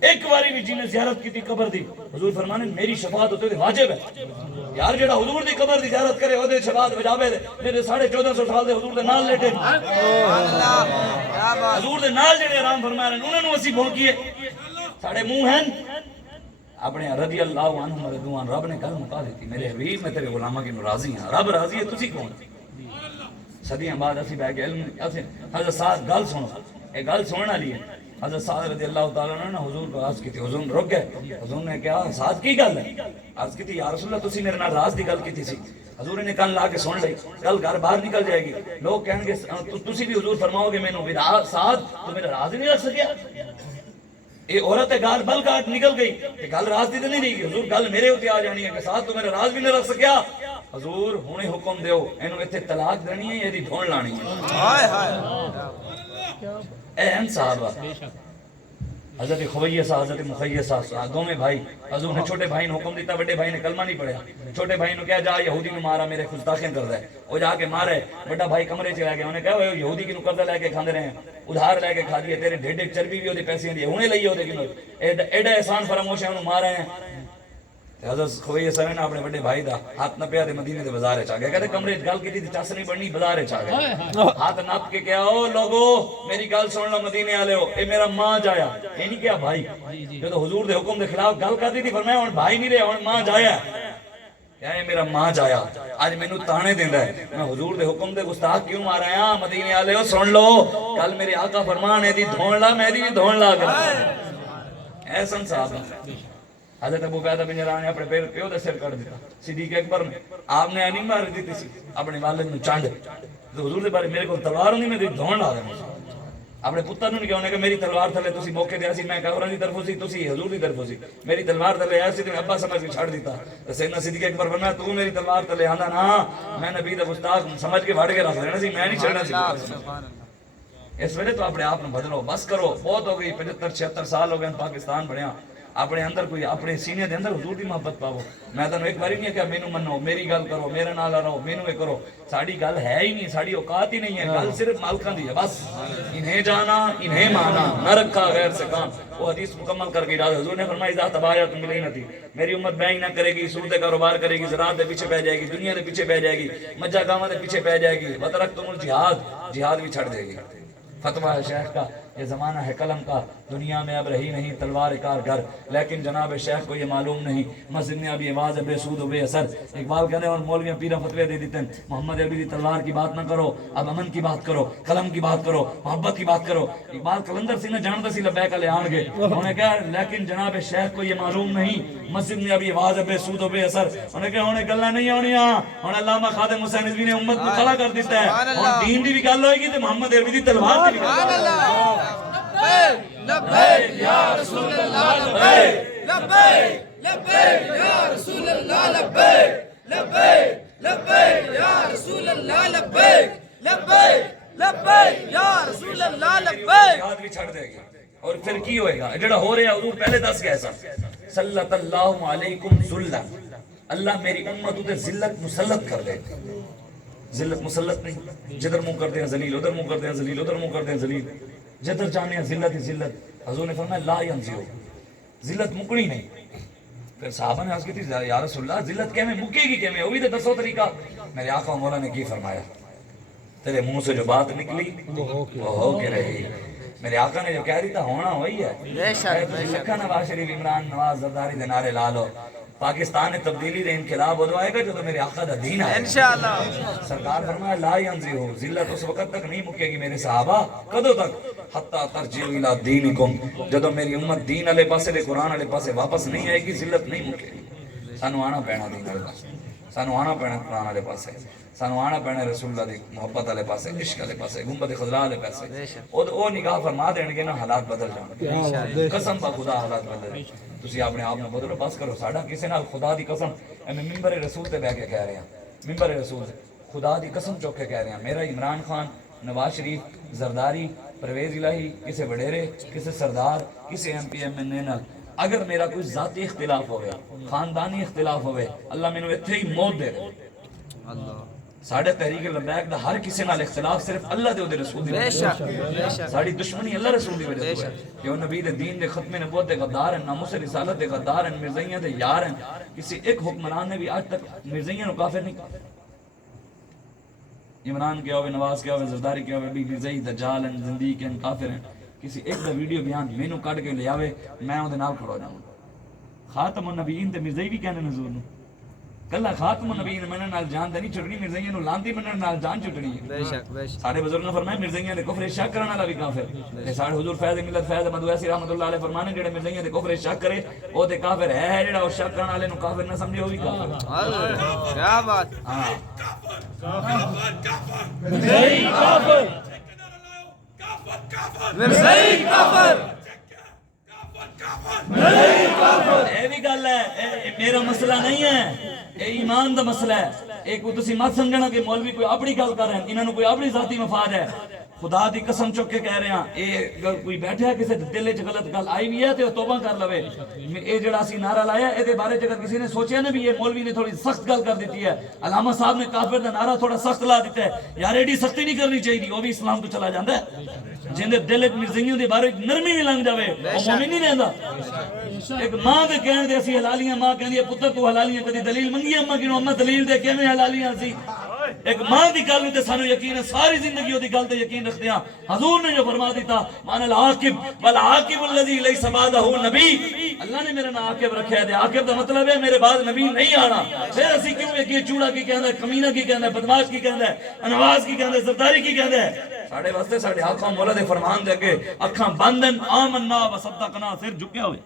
ایک باری بھی جنہیں زیارت کی تھی قبر دی حضور فرمانے میری شفاعت ہوتے واجب ہے یار جڑا حضور دی قبر دی زیارت کرے وہ شفاعت بجاوے دے میرے 1450 سال دے حضور دے نال لیٹے حضور دے نال جڑے آرام فرمایا انہاں نوں اسی بھونکیے ساڈے منہ ہیں اپنے رضی اللہ عنہم رضوان رب نے گل مکا دیتی میرے حبیب میں تیرے غلامہ کی ناراضی ہیں رب راضی ہے تسی کون صدیاں بعد اسی بیٹھ کے علم حضرت سعد گل سنو اے گل سنن والی ہے حضرت سعد رضی اللہ تعالیٰ عنہ نے حضور کو عرض کی تھی حضور رک گئے حضور نے کہا سعد کی گل ہے عرض کی تھی یا رسول اللہ تسی میرے نال راز دی گل کی تھی سی حضور نے کان لا کے سن لئی کل گھر باہر نکل جائے گی لوگ کہیں گے تسی بھی حضور فرماؤ گے مینوں بھی سعد تو میرا راز ہی نہیں رکھ سکیا یہ عورت گال بل کاٹ نکل گئی کہ گل راز دی تے نہیں رہی حضور گل میرے ہوتے آ جانی ہے کہ ساتھ تو میرا راز بھی نہیں رکھ سکیا حضور ہونے حکم دیو اینو ایتھے طلاق دینی ہے یا دی ڈھون لانی ہے ہائے ہائے اے صحابہ حضرت خویسہ حضرت مخیسہ دونوں بھائی حضور نے چھوٹے بھائی نے حکم دیتا بڑے بھائی نے کلمہ نہیں پڑھا چھوٹے بھائی نے کہا جا یہودی نے مارا میرے گستاخیاں کر رہا ہے وہ جا کے مارے بڑا بھائی کمرے چلا گیا انہیں کہا یہودی کی قرضہ لے کے کھاندے رہے ہیں ادھار لے کے کھا دیے تیرے ڈھیڈ چربی بھی ہوتی پیسے دیے انہیں لئی ہوتے کنوں ایڈا احسان فراموش ہے انہوں مارے ہیں حضرت خویسہ نے اپنے بڑے بھائی دا ہاتھ نہ پیا تے مدینے دے بازار چا گیا کہتے کمرے گل کی تھی چس نہیں بننی بازار چا گیا ہاتھ نپ کے کہا او لوگو میری گل سن لو مدینے والے ہو اے میرا ماں جایا یہ نہیں کہا بھائی جو تو حضور دے حکم دے خلاف گل کرتی تھی فرمایا ہن بھائی نہیں رہے ہن ماں جایا کیا ہے میرا ماں جایا آج مینوں تانے دیندا ہے میں حضور دے حکم دے گستاخ کیوں مار رہا ہاں مدینے والے ہو سن لو کل میرے آقا فرمان ہے دی دھون لا میں دی بھی دھون لا کر احسن صاحب حضرت ابو عبیدہ بن جراح نے اپنے پیو دے سر کٹ دیتا صدیق اکبر نے آپ نے نہیں مار دیتی سی اپنے والد نو چانڈ تو حضور دے بارے میرے کو تلوار نہیں میں دھون لا دینا اپنے پتر نہیں کہنے کہ میری تلوار تھلے تسی موقع دیا سی میں کافراں دی طرفوں سی تسی حضور دی طرفوں سی میری تلوار تھلے آیا سی تے ابا سمجھ کے چھڑ دیتا تے سیدنا صدیق اکبر فرمایا تو میری تلوار تھلے آندا نا میں نبی دا گستاخ سمجھ کے وڑ کے رکھ لینا سی میں نہیں چھڑنا سی اس ویلے تو اپنے آپ بدلو بس کرو بہت ہو گئی 75-76 سال ہو گئے پاکستان بنیا اپنے اندر کوئی اپنے سینے دے اندر حضور دی محبت پاو میں تانوں ایک باری نہیں کہ مینوں منو میری گل کرو میرے نال رہو مینوں اے کرو ساڈی گل ہے ہی نہیں ساڈی اوقات ہی نہیں ہے گل صرف مالکاں دی ہے بس انہیں جانا انہیں مانا نہ رکھا غیر سے کام وہ حدیث مکمل کر کے حضور نے فرمایا اذا تبایعت ملینتی میری امت بیع نہ کرے گی سود کاروبار کرے گی زراعت دے پیچھے پہ جائے گی دنیا دے پیچھے پہ جائے گی مجھا گاواں دے پیچھے پہ جائے گی وترکتم الجہاد جہاد بھی چھڑ دے گی فتویٰ ہے شیخ کا یہ زمانہ ہے قلم کا دنیا میں اب رہی نہیں تلوار کار گھر لیکن جناب شیخ کو یہ معلوم نہیں مسجد میں ابھی آواز ہے بے سود و بے اثر اقبال کہتے ہیں اور مولویاں پیرا فتوے دے دیتے ہیں محمد عربی کی تلوار کی بات نہ کرو اب امن کی بات کرو قلم کی بات کرو محبت کی بات کرو اقبال کلندر سی نہ جانتا سی لبیک علیہ آن گے انہوں نے کہا لیکن جناب شیخ کو یہ معلوم نہیں مسجد میں ابھی آواز ہے بے سود و بے اثر انہوں نے کہا انہیں گلہ نہیں ہونیاں انہیں علامہ خادم حسین رضوی نے امت کو کھڑا کر دیتا ہے اور دین دی بھی گل ہوئے گی تو محمد عربی کی تلوار کی بھی گل لبیک یا رسول اللہ لبیک لبیک لبیک یا رسول اللہ لبیک لبیک لبیک یا رسول اللہ لبیک لبیک لبیک یا رسول اللہ لبیک یاد بھی چھڑ دے گی اور پھر کی ہوئے گا جڑا ہو رہا حضور پہلے دس گیا ایسا صلت اللہ علیکم ذلہ اللہ میری امت تے ذلت مسلط کر دے ذلت مسلط نہیں جدھر منہ کرتے ہیں ذلیل ادھر منہ کرتے ہیں ذلیل ادھر منہ کرتے ہیں ذلیل جدھر جانے ہیں ذلت ہی ذلت حضور نے فرمایا لا ینزیو ذلت مکڑی نہیں پھر صحابہ نے عرض کی تھی یا رسول اللہ ذلت کیویں مکے گی کیویں وہ بھی تو دسو طریقہ میرے آقا مولا نے کی فرمایا تیرے منہ سے جو بات نکلی وہ ہو کے رہی میرے آقا نے جو کہہ رہی تھا ہونا وہی ہے لکھا نواز شریف عمران نواز زرداری دے نعرے لالو پاکستان تبدیلی دے انقلاب ہو آئے گا جو تو میرے آقا دا دین ہے انشاءاللہ سرکار فرمایا لا ینزی ہو ذلت اس وقت تک نہیں مکے گی میرے صحابہ کدو تک حتی ترجیع الى دینکم جدو میری امت دین علیہ پاسے دے قرآن علیہ پاسے واپس نہیں آئے گی ذلت نہیں مکے گی سانو آنا پینا دین علیہ پاسے سانو آنا پینا قرآن علیہ پاسے سانو آنا پینا رسول اللہ دی محبت علیہ پاسے عشق علیہ پاسے گنبد خضراء علیہ پاسے او نگاہ فرما دیں گے نا حالات بدل جائیں قسم با خدا حالات بدل تسی اپنے آپ میں بدلو بس کرو ساڈا کسے نال خدا دی قسم میں منبر رسول تے بیٹھ کے کہہ رہا ہوں منبر رسول خدا دی قسم چوک کے کہہ رہا ہوں میرا عمران خان نواز شریف زرداری پرویز الہی کسے وڈیرے کسے سردار کسے ایم پی ایم این اے نال اگر میرا کوئی ذاتی اختلاف ہوئے خاندانی اختلاف ہوئے اللہ میں نے اتھے ہی موت دے اللہ ساڑھے تحریک لبیک دا ہر کسی نال اختلاف صرف اللہ دے رسول دی وجہ سے ساڑھی دشمنی اللہ رسول دی وجہ سے کہ وہ نبی دے دین دے ختم نبوت دے غدار ہیں ناموس رسالت دے غدار ہیں مرزائیاں دے یار ہیں کسی ایک حکمران نے بھی آج تک مرزائیاں نو کافر نہیں کہا عمران کیا ہوئے نواز کیا ہوئے زرداری کیا ہوئے بھی مرزائی دجال ہیں زندیق ہیں کافر ہیں کسی ایک دا ویڈیو بیان مینو کٹ کے لے آوے میں ہوں دے نال کھڑو جاؤں خاتم النبیین تے مرزائی بھی کہنے نزور نو کلہ خاتم النبیین میں نال جان دے نہیں چھٹنی مرزائیاں نو لاندی میں نال جان چھٹنی ہے ساڑھے بزرگ نے فرمایا مرزائیاں دے کفر شک کرنا والا بھی کافر تے ساڑھے حضور فیض ملت فیض احمد ویسی رحمۃ اللہ علیہ فرمانے جڑے مرزائیاں دے کفر شک کرے او تے کافر ہے جڑا او شک کرن والے نو کافر نہ سمجھے او بھی کافر کیا بات ہاں مرزائی کافر مرزائی کافر اے بھی گل ہے میرا مسئلہ نہیں ہے اے ایمان دا مسئلہ ہے ایک کو تسی مت سمجھنا کہ مولوی کوئی اپنی گل کر رہے ہیں انہاں نو کوئی اپنی ذاتی مفاد ہے خدا دی قسم چک کے کہہ رہے ہیں اے کوئی بیٹھا ہے کسی دل وچ غلط گل آئی بھی ہے تے توبہ کر لوے اے جڑا اسی نعرہ لایا اے دے بارے اگر کسی نے سوچیا نا بھی یہ مولوی نے تھوڑی سخت گل کر دیتی ہے علامہ صاحب نے کافر دا نعرہ تھوڑا سخت لا دیتا ہے یار ایڈی سختی نہیں کرنی چاہیے وہ بھی اسلام تو چلا جاندا ہے جن دے دل وچ مرزائیوں دے بارے نرمی بھی لنگ جاوے او مومن نہیں رہندا ایک ماں دے کہن دے اسی حلالیاں ماں کہندی ہے پتر تو حلالیاں کدی دلیل منگی اما کینو اما دلیل دے کیویں حلالیاں سی ایک ماں دی گل تے سانو یقین ہے ساری زندگی دی گل تے یقین رکھدے ہاں حضور نے جو فرما دیتا مان العاقب والعاقب الذی لیس بعدہ نبی اللہ نے میرا نام عاقب رکھا ہے عاقب دا مطلب ہے میرے بعد نبی نہیں آنا پھر اسی کیوں یہ چوڑا کی کہندا ہے کمینہ کی کہندا ہے بدماش کی کہندا ہے انواز کی کہندا ہے زرداری کی کہندا ہے ساڑھے واسطے ساڑھے آقا مولا دے فرمان دے کے اکھاں بندن آمنا و صدقنا سر جھکے ہوئے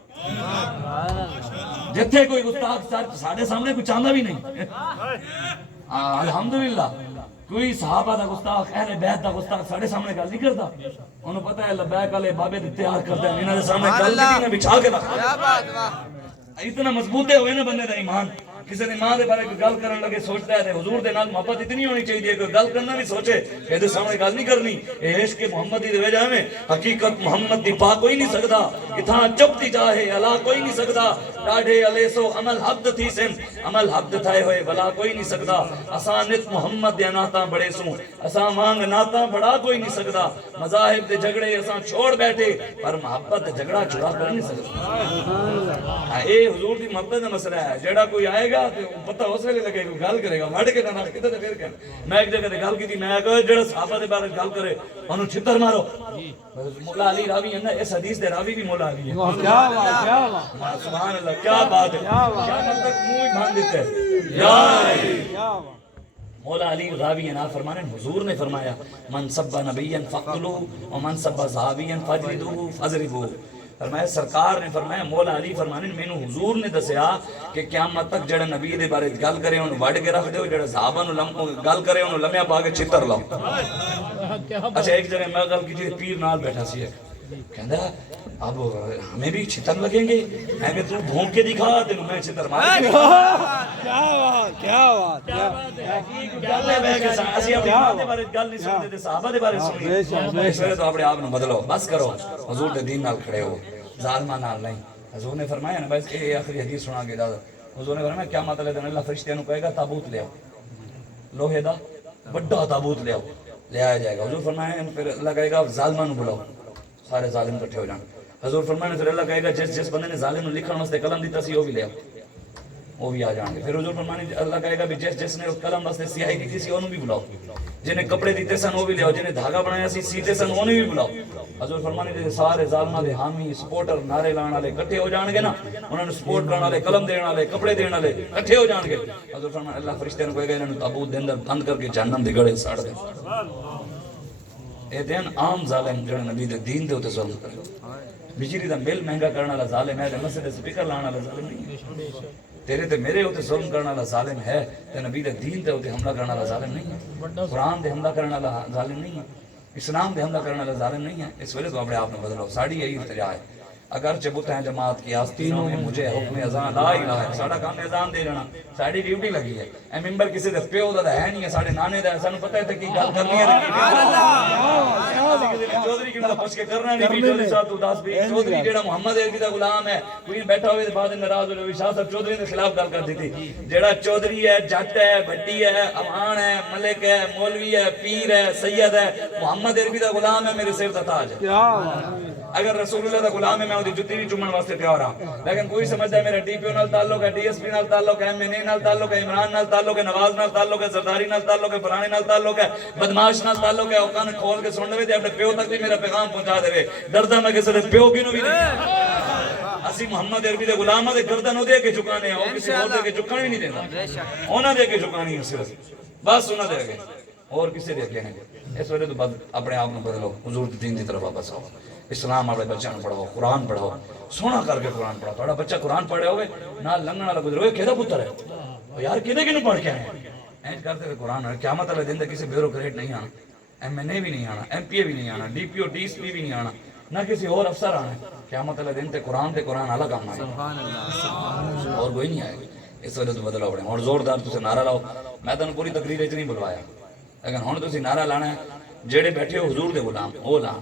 جتھے کوئی گستاخ ساڑھے سامنے کوئی چاندہ بھی نہیں الحمدللہ کوئی صحابہ دا گستاخ اہل بیت دا گستاخ ساڈے سامنے گل نہیں کرتا انہوں پتہ ہے لبیک والے بابے تے تیار کرتا ہے انہاں دے سامنے گل نہیں بچھا کے رکھ کیا بات واہ اتنا مضبوط ہوئے نا بندے دا ایمان کسی نے ماں دے بارے کوئی گل کرن لگے سوچتا ہے حضور دے نال محبت اتنی ہونی چاہیے کوئی گل کرنا بھی سوچے کہ دے سامنے گل نہیں کرنی اے عشق محمدی دے وجہ میں حقیقت محمد دی پا کوئی نہیں سکدا اتھاں چپ دی جاہے الا کوئی نہیں سکدا ڈاڈے علیسو عمل حق تھی سن عمل حق تھائے ہوئے بلا کوئی نہیں سکدا اساں نت محمد دے ناتاں بڑے سوں اساں مانگ ناتاں بڑا کوئی نہیں سکدا مذاہب دے جھگڑے اساں چھوڑ بیٹھے پر محبت دے جھگڑا چھڑا کوئی نہیں سکدا اے حضور دی محبت دا مسئلہ ہے جیڑا کوئی آئے گا تے پتہ اس ویلے لگے کوئی گل کرے گا وڈ کے نہ کتے تے پھر کہ میں ایک جگہ تے گل کیتی میں کہا جیڑا صحابہ دے بارے گل کرے انہوں چھتر مارو مولا علی راوی ہے نا اس حدیث دے راوی بھی مولا علی ہے کیا بات کیا بات سبحان اللہ کیا بات ہے کیا مطلب منہ باندھ دیتے ہیں یا کیا بات مولا علی راوی نا فرمانے حضور نے فرمایا من سب نبیا فقتلوا ومن سب صحابیا فجلدوه فضربوه فرمایا سرکار نے فرمایا مولا علی فرمانے مینوں حضور نے دسیا کہ قیامت تک جڑا نبی دے بارے گل کرے انہوں وڈ کے رکھ دیو جڑا صحابہ نوں گل کرے انہوں لمیا پا کے چھتر لاؤ اچھا ایک جگہ میں گل کی پیر نال بیٹھا سی کہندا اب ہمیں بھی چھتر لگیں گے میں کہ تو بھونک کے دکھا تینوں میں چھتر مار کیا بات کیا بات کیا گل ہے میں کہ اسی اپنی ماں دے بارے گل نہیں سنتے تے صحابہ دے بارے سنی اس ویلے تو اپنے آپ نوں بدلو بس کرو حضور دے دین نال کھڑے ہو ظالماں نال نہیں حضور نے فرمایا نا بس یہ آخری حدیث سنا کے اجازت حضور نے فرمایا کیا مطلب ہے اللہ فرشتیاں نوں کہے گا تابوت لے آؤ لوہے دا بڑا تابوت لے آؤ لے آیا جائے گا حضور فرمایا پھر اللہ کہے گا ظالماں نوں بلاؤ سارے ظالم اکٹھے ہو جان حضور فرمانے پھر اللہ کہے گا جس بندے نے ظالم نوں لکھن واسطے قلم دیتا سی وہ بھی لے آؤ وہ بھی آ جان گے پھر حضور فرمانے اللہ کہے گا بھی جس نے اس قلم واسطے سیاہی دیتی سی انہوں بھی بلاؤ جنہیں کپڑے دیتے سن وہ بھی لے آؤ جنہیں دھاگا بنایا سی سیتے سن انہیں بھی بلاؤ حضور فرمانے جے سارے ظالماں دے حامی سپورٹر نعرے لانے والے اکٹھے ہو جان گے نا انہاں نوں سپورٹ کرن والے قلم دین والے کپڑے دین والے اکٹھے ہو جان گے حضور فرمانے اللہ فرشتیاں نوں کہے گا انہاں نوں تابوت دے اندر بند کر کے جہنم دے گڑے ساڑ دے اے دین عام ظالم جڑا نبی دے دین دے اوتے ظلم کرے بجلی دا بل مہنگا کرنے والا ظالم ہے تے مسجد سپیکر لانے والا ظالم نہیں ہے تیرے تے میرے ہوتے ظلم کرنے والا ظالم ہے تے نبی دے دین تے ہوتے حملہ کرنے والا ظالم نہیں ہے قرآن دے حملہ کرنے والا ظالم نہیں ہے اسلام دے حملہ کرنے والا ظالم نہیں ہے اس ویلے تو اپنے آپ میں بدلو ساڑی یہی ارتجا ہے اگرچہ بت ہیں جماعت کی آستینوں میں مجھے حکم اذان لا الہ ہے ساڑا کام اذان دے رہنا ساڑی ڈیوٹی لگی ہے اے ممبر کسی دے پیو دا ہے نہیں ہے ساڑے نانے دا ہے سانو پتہ ہے تے کی گل کرنی ہے چودھری کی مطلب پوچھ کے کرنا نہیں بھی چودھری صاحب تو 10 بھی چودھری جیڑا محمد عربی دا غلام ہے کوئی بیٹھا ہوئے بعد ناراض ہو شاہ صاحب چودھری کے خلاف گل کر دی تھی جیڑا چودھری ہے جٹ ہے بھٹی ہے امان ہے ملک ہے مولوی ہے پیر ہے سید ہے محمد عربی دا غلام ہے میرے سر دا تاج ہے اگر رسول اللہ دا غلام ہے میں اودی جُتی نہیں چومن واسطے تیار ہاں لیکن کوئی سمجھدا ہے میرا ڈی پی او نال تعلق ہے ڈی ایس پی نال تعلق ہے ایم این اے نال تعلق ہے عمران نال تعلق ہے نواز نال تعلق ہے زرداری نال تعلق ہے فلانے نال تعلق ہے بدماش نال تعلق ہے اوکان کھول کے سن لے تے اپنے پیو تک بھی میرا پیغام پہنچا دے ڈردا میں کسی دے پیو کینوں بھی نہیں اسی محمد عربی دے غلاماں دے گردن او دے کے چکانے او کسی اور دے کے چکن بھی نہیں دیندا انہاں دے کے چکانی ہے صرف بس انہاں دے کے اور کسی دے کے نہیں اس وجہ تو اپنے آپ کو بدلو حضور دی دین دی طرف واپس آؤ اسلام اپنے بچوں کو پڑھاؤ قرآن پڑھاؤ سونا کر کے قرآن پڑھاؤ تھوڑا بچہ قرآن پڑھے ہوئے نہ لنگن والا گزرے ہوئے کہدا پتر ہے یار کدے کینوں پڑھ کے آئے اینج کرتے ہوئے قرآن قیامت والے دن کسی بیوروکریٹ نہیں آنا ایم این اے بھی نہیں آنا ایم پی اے بھی نہیں آنا D P O D S P بھی نہیں آنا نہ کسی اور افسر آنا قیامت والے دن تے قرآن الگ آنا ہے اور کوئی نہیں آئے گا اس وجہ تو بدلو پڑے اور زوردار تسے نعرہ لاؤ میں تمہیں پوری تقریر وچ نہیں بلوایا لیکن ہن تسی نعرہ لانا ہے جڑے بیٹھے ہو حضور دے غلام او لا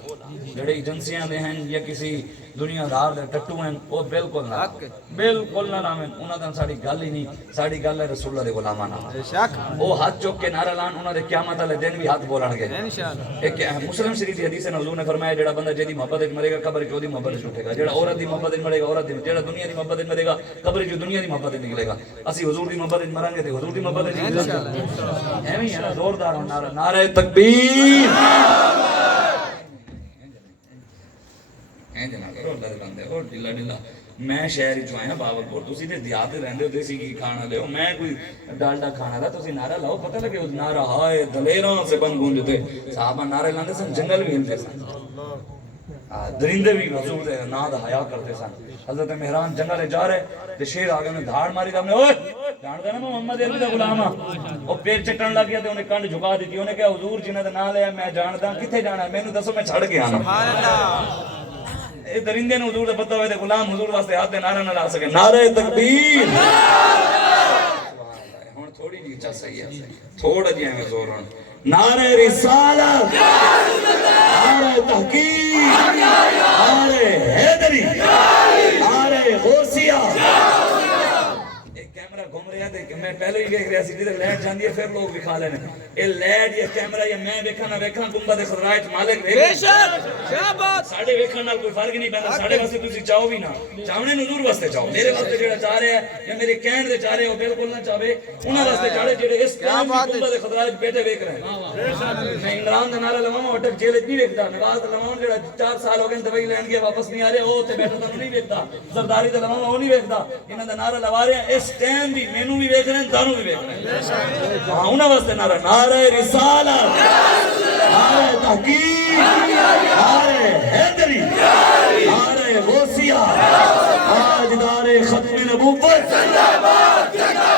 جڑے ایجنسیاں دے ہیں یا کسی دنیا دار دے ٹٹو ہیں او بالکل نہ نامن انہاں دا ساڈی گل ہی نہیں ساڈی گل ہے رسول اللہ دے غلاماں نال بے شک او ہاتھ چوک کے نعرہ لان انہاں دے قیامت والے دن بھی ہاتھ بولن گے انشاءاللہ ایک مسلم شریف دی حدیث ہے حضور نے فرمایا جڑا بندہ جے دی محبت وچ مرے گا قبر وچ اودی محبت وچ اٹھے گا جڑا عورت دی محبت وچ مرے گا عورت دی جڑا دنیا دی محبت وچ مرے گا قبر وچ دنیا دی محبت وچ نکلے گا اسی حضور دی محبت وچ مران گے تے حضور دی محبت وچ انشاءاللہ ایویں ہے نا زوردار نعرہ تکبیر میں شہر ہی آیا باولپور تسی تے دیہات رہندے ہو دیسی کی کھانا لے میں کوئی ڈالڈا کھانا لا تسی نعرہ لاؤ پتہ لگے اس نعرہ ہائے دلیراں سے بن گونجتے صحابہ نعرے لاندے سن جنگل بھی ہلتے سن درندے بھی حضور دے نا دا حیا کرتے سن حضرت مہران جنگل جا رہے تے شیر آ گئے انہیں دھاڑ ماری تے ہم نے اوئے جاندا نا میں محمد عربی دا غلام ہاں او پیر چٹن لگ گیا تے انہیں کنڈ جھکا دتی انہیں کہا حضور جنہاں دا نام لیا میں جاندا کتے جانا ہے مینوں دسو میں چھڑ گیا نا سبحان اللہ اے درندے نوں حضور دا پتہ ہوئے تے غلام حضور واسطے ہاتھ دے نعرہ نہ لا سکے نعرہ تکبیر ہن تھوڑی جی چا صحیح ہے تھوڑا جی میں زور ہن نعرہ رسالت نعرہ تحقیق نعرہ حیدری نعرہ غوثیہ ایک کیمرہ گھوم رہا ہے کہ میں پہلے ہی دیکھ رہا سی جدھر لائٹ جاندی ہے پھر لوگ دکھا لینے یہ لائٹ یہ کیمرہ یہ میں ویکھاں نہ ویکھاں گنبد خضراء وچ مالک ویکھ بے شک کیا بات ساڈے ویکھن نال کوئی فرق نہیں پیندا ساڈے واسطے تسی چاہو بھی نہ چاہنے حضور واسطے چاہو میرے واسطے جڑا چاہ رہا ہے یا میرے کہن دے چاہ رہے ہو بالکل نہ چاہے انہاں واسطے چاہے جڑے اس ٹائم گنبد خضراء وچ بیٹھے ویکھ رہے ہیں میں عمران دا نعرہ لواں اٹک جیل وچ نہیں ویکھدا نواز دا لواں جڑا 4 سال ہو گئے دوائی لین گیا واپس نہیں آ رہے او تے بیٹھا تانوں نہیں ویکھدا زرداری دا لواں او نہیں ویکھدا انہاں دا نعرہ لوا رہے ہیں اس ٹائم بھی مینوں بھی ویکھ رہے ہیں تانوں بھی ویکھ رہے ہیں ہاں انہاں واسطے نعرہ رسالت نعرہ تحقیق نعرہ حیدری نعرہ غوثیہ تاجدار ختم نبوت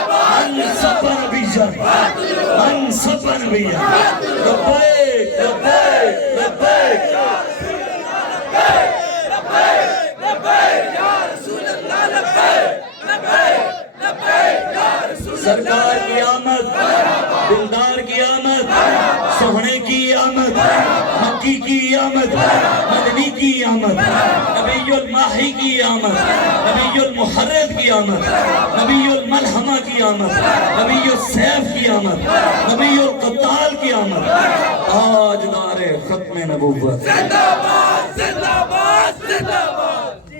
من صب نبیا من صب نبیا لبیک لبیک لبیک سرکار کی آمد دلدار کی آمد سہنے کی آمد مکی کی آمد مدنی کی آمد نبی الماحی کی آمد نبی المحرد کی آمد نبی الملحمہ کی آمد نبی السیف کی آمد نبی القتال کی آمد تاجدار ختم نبوت زندہ باد زندہ باد زندہ باد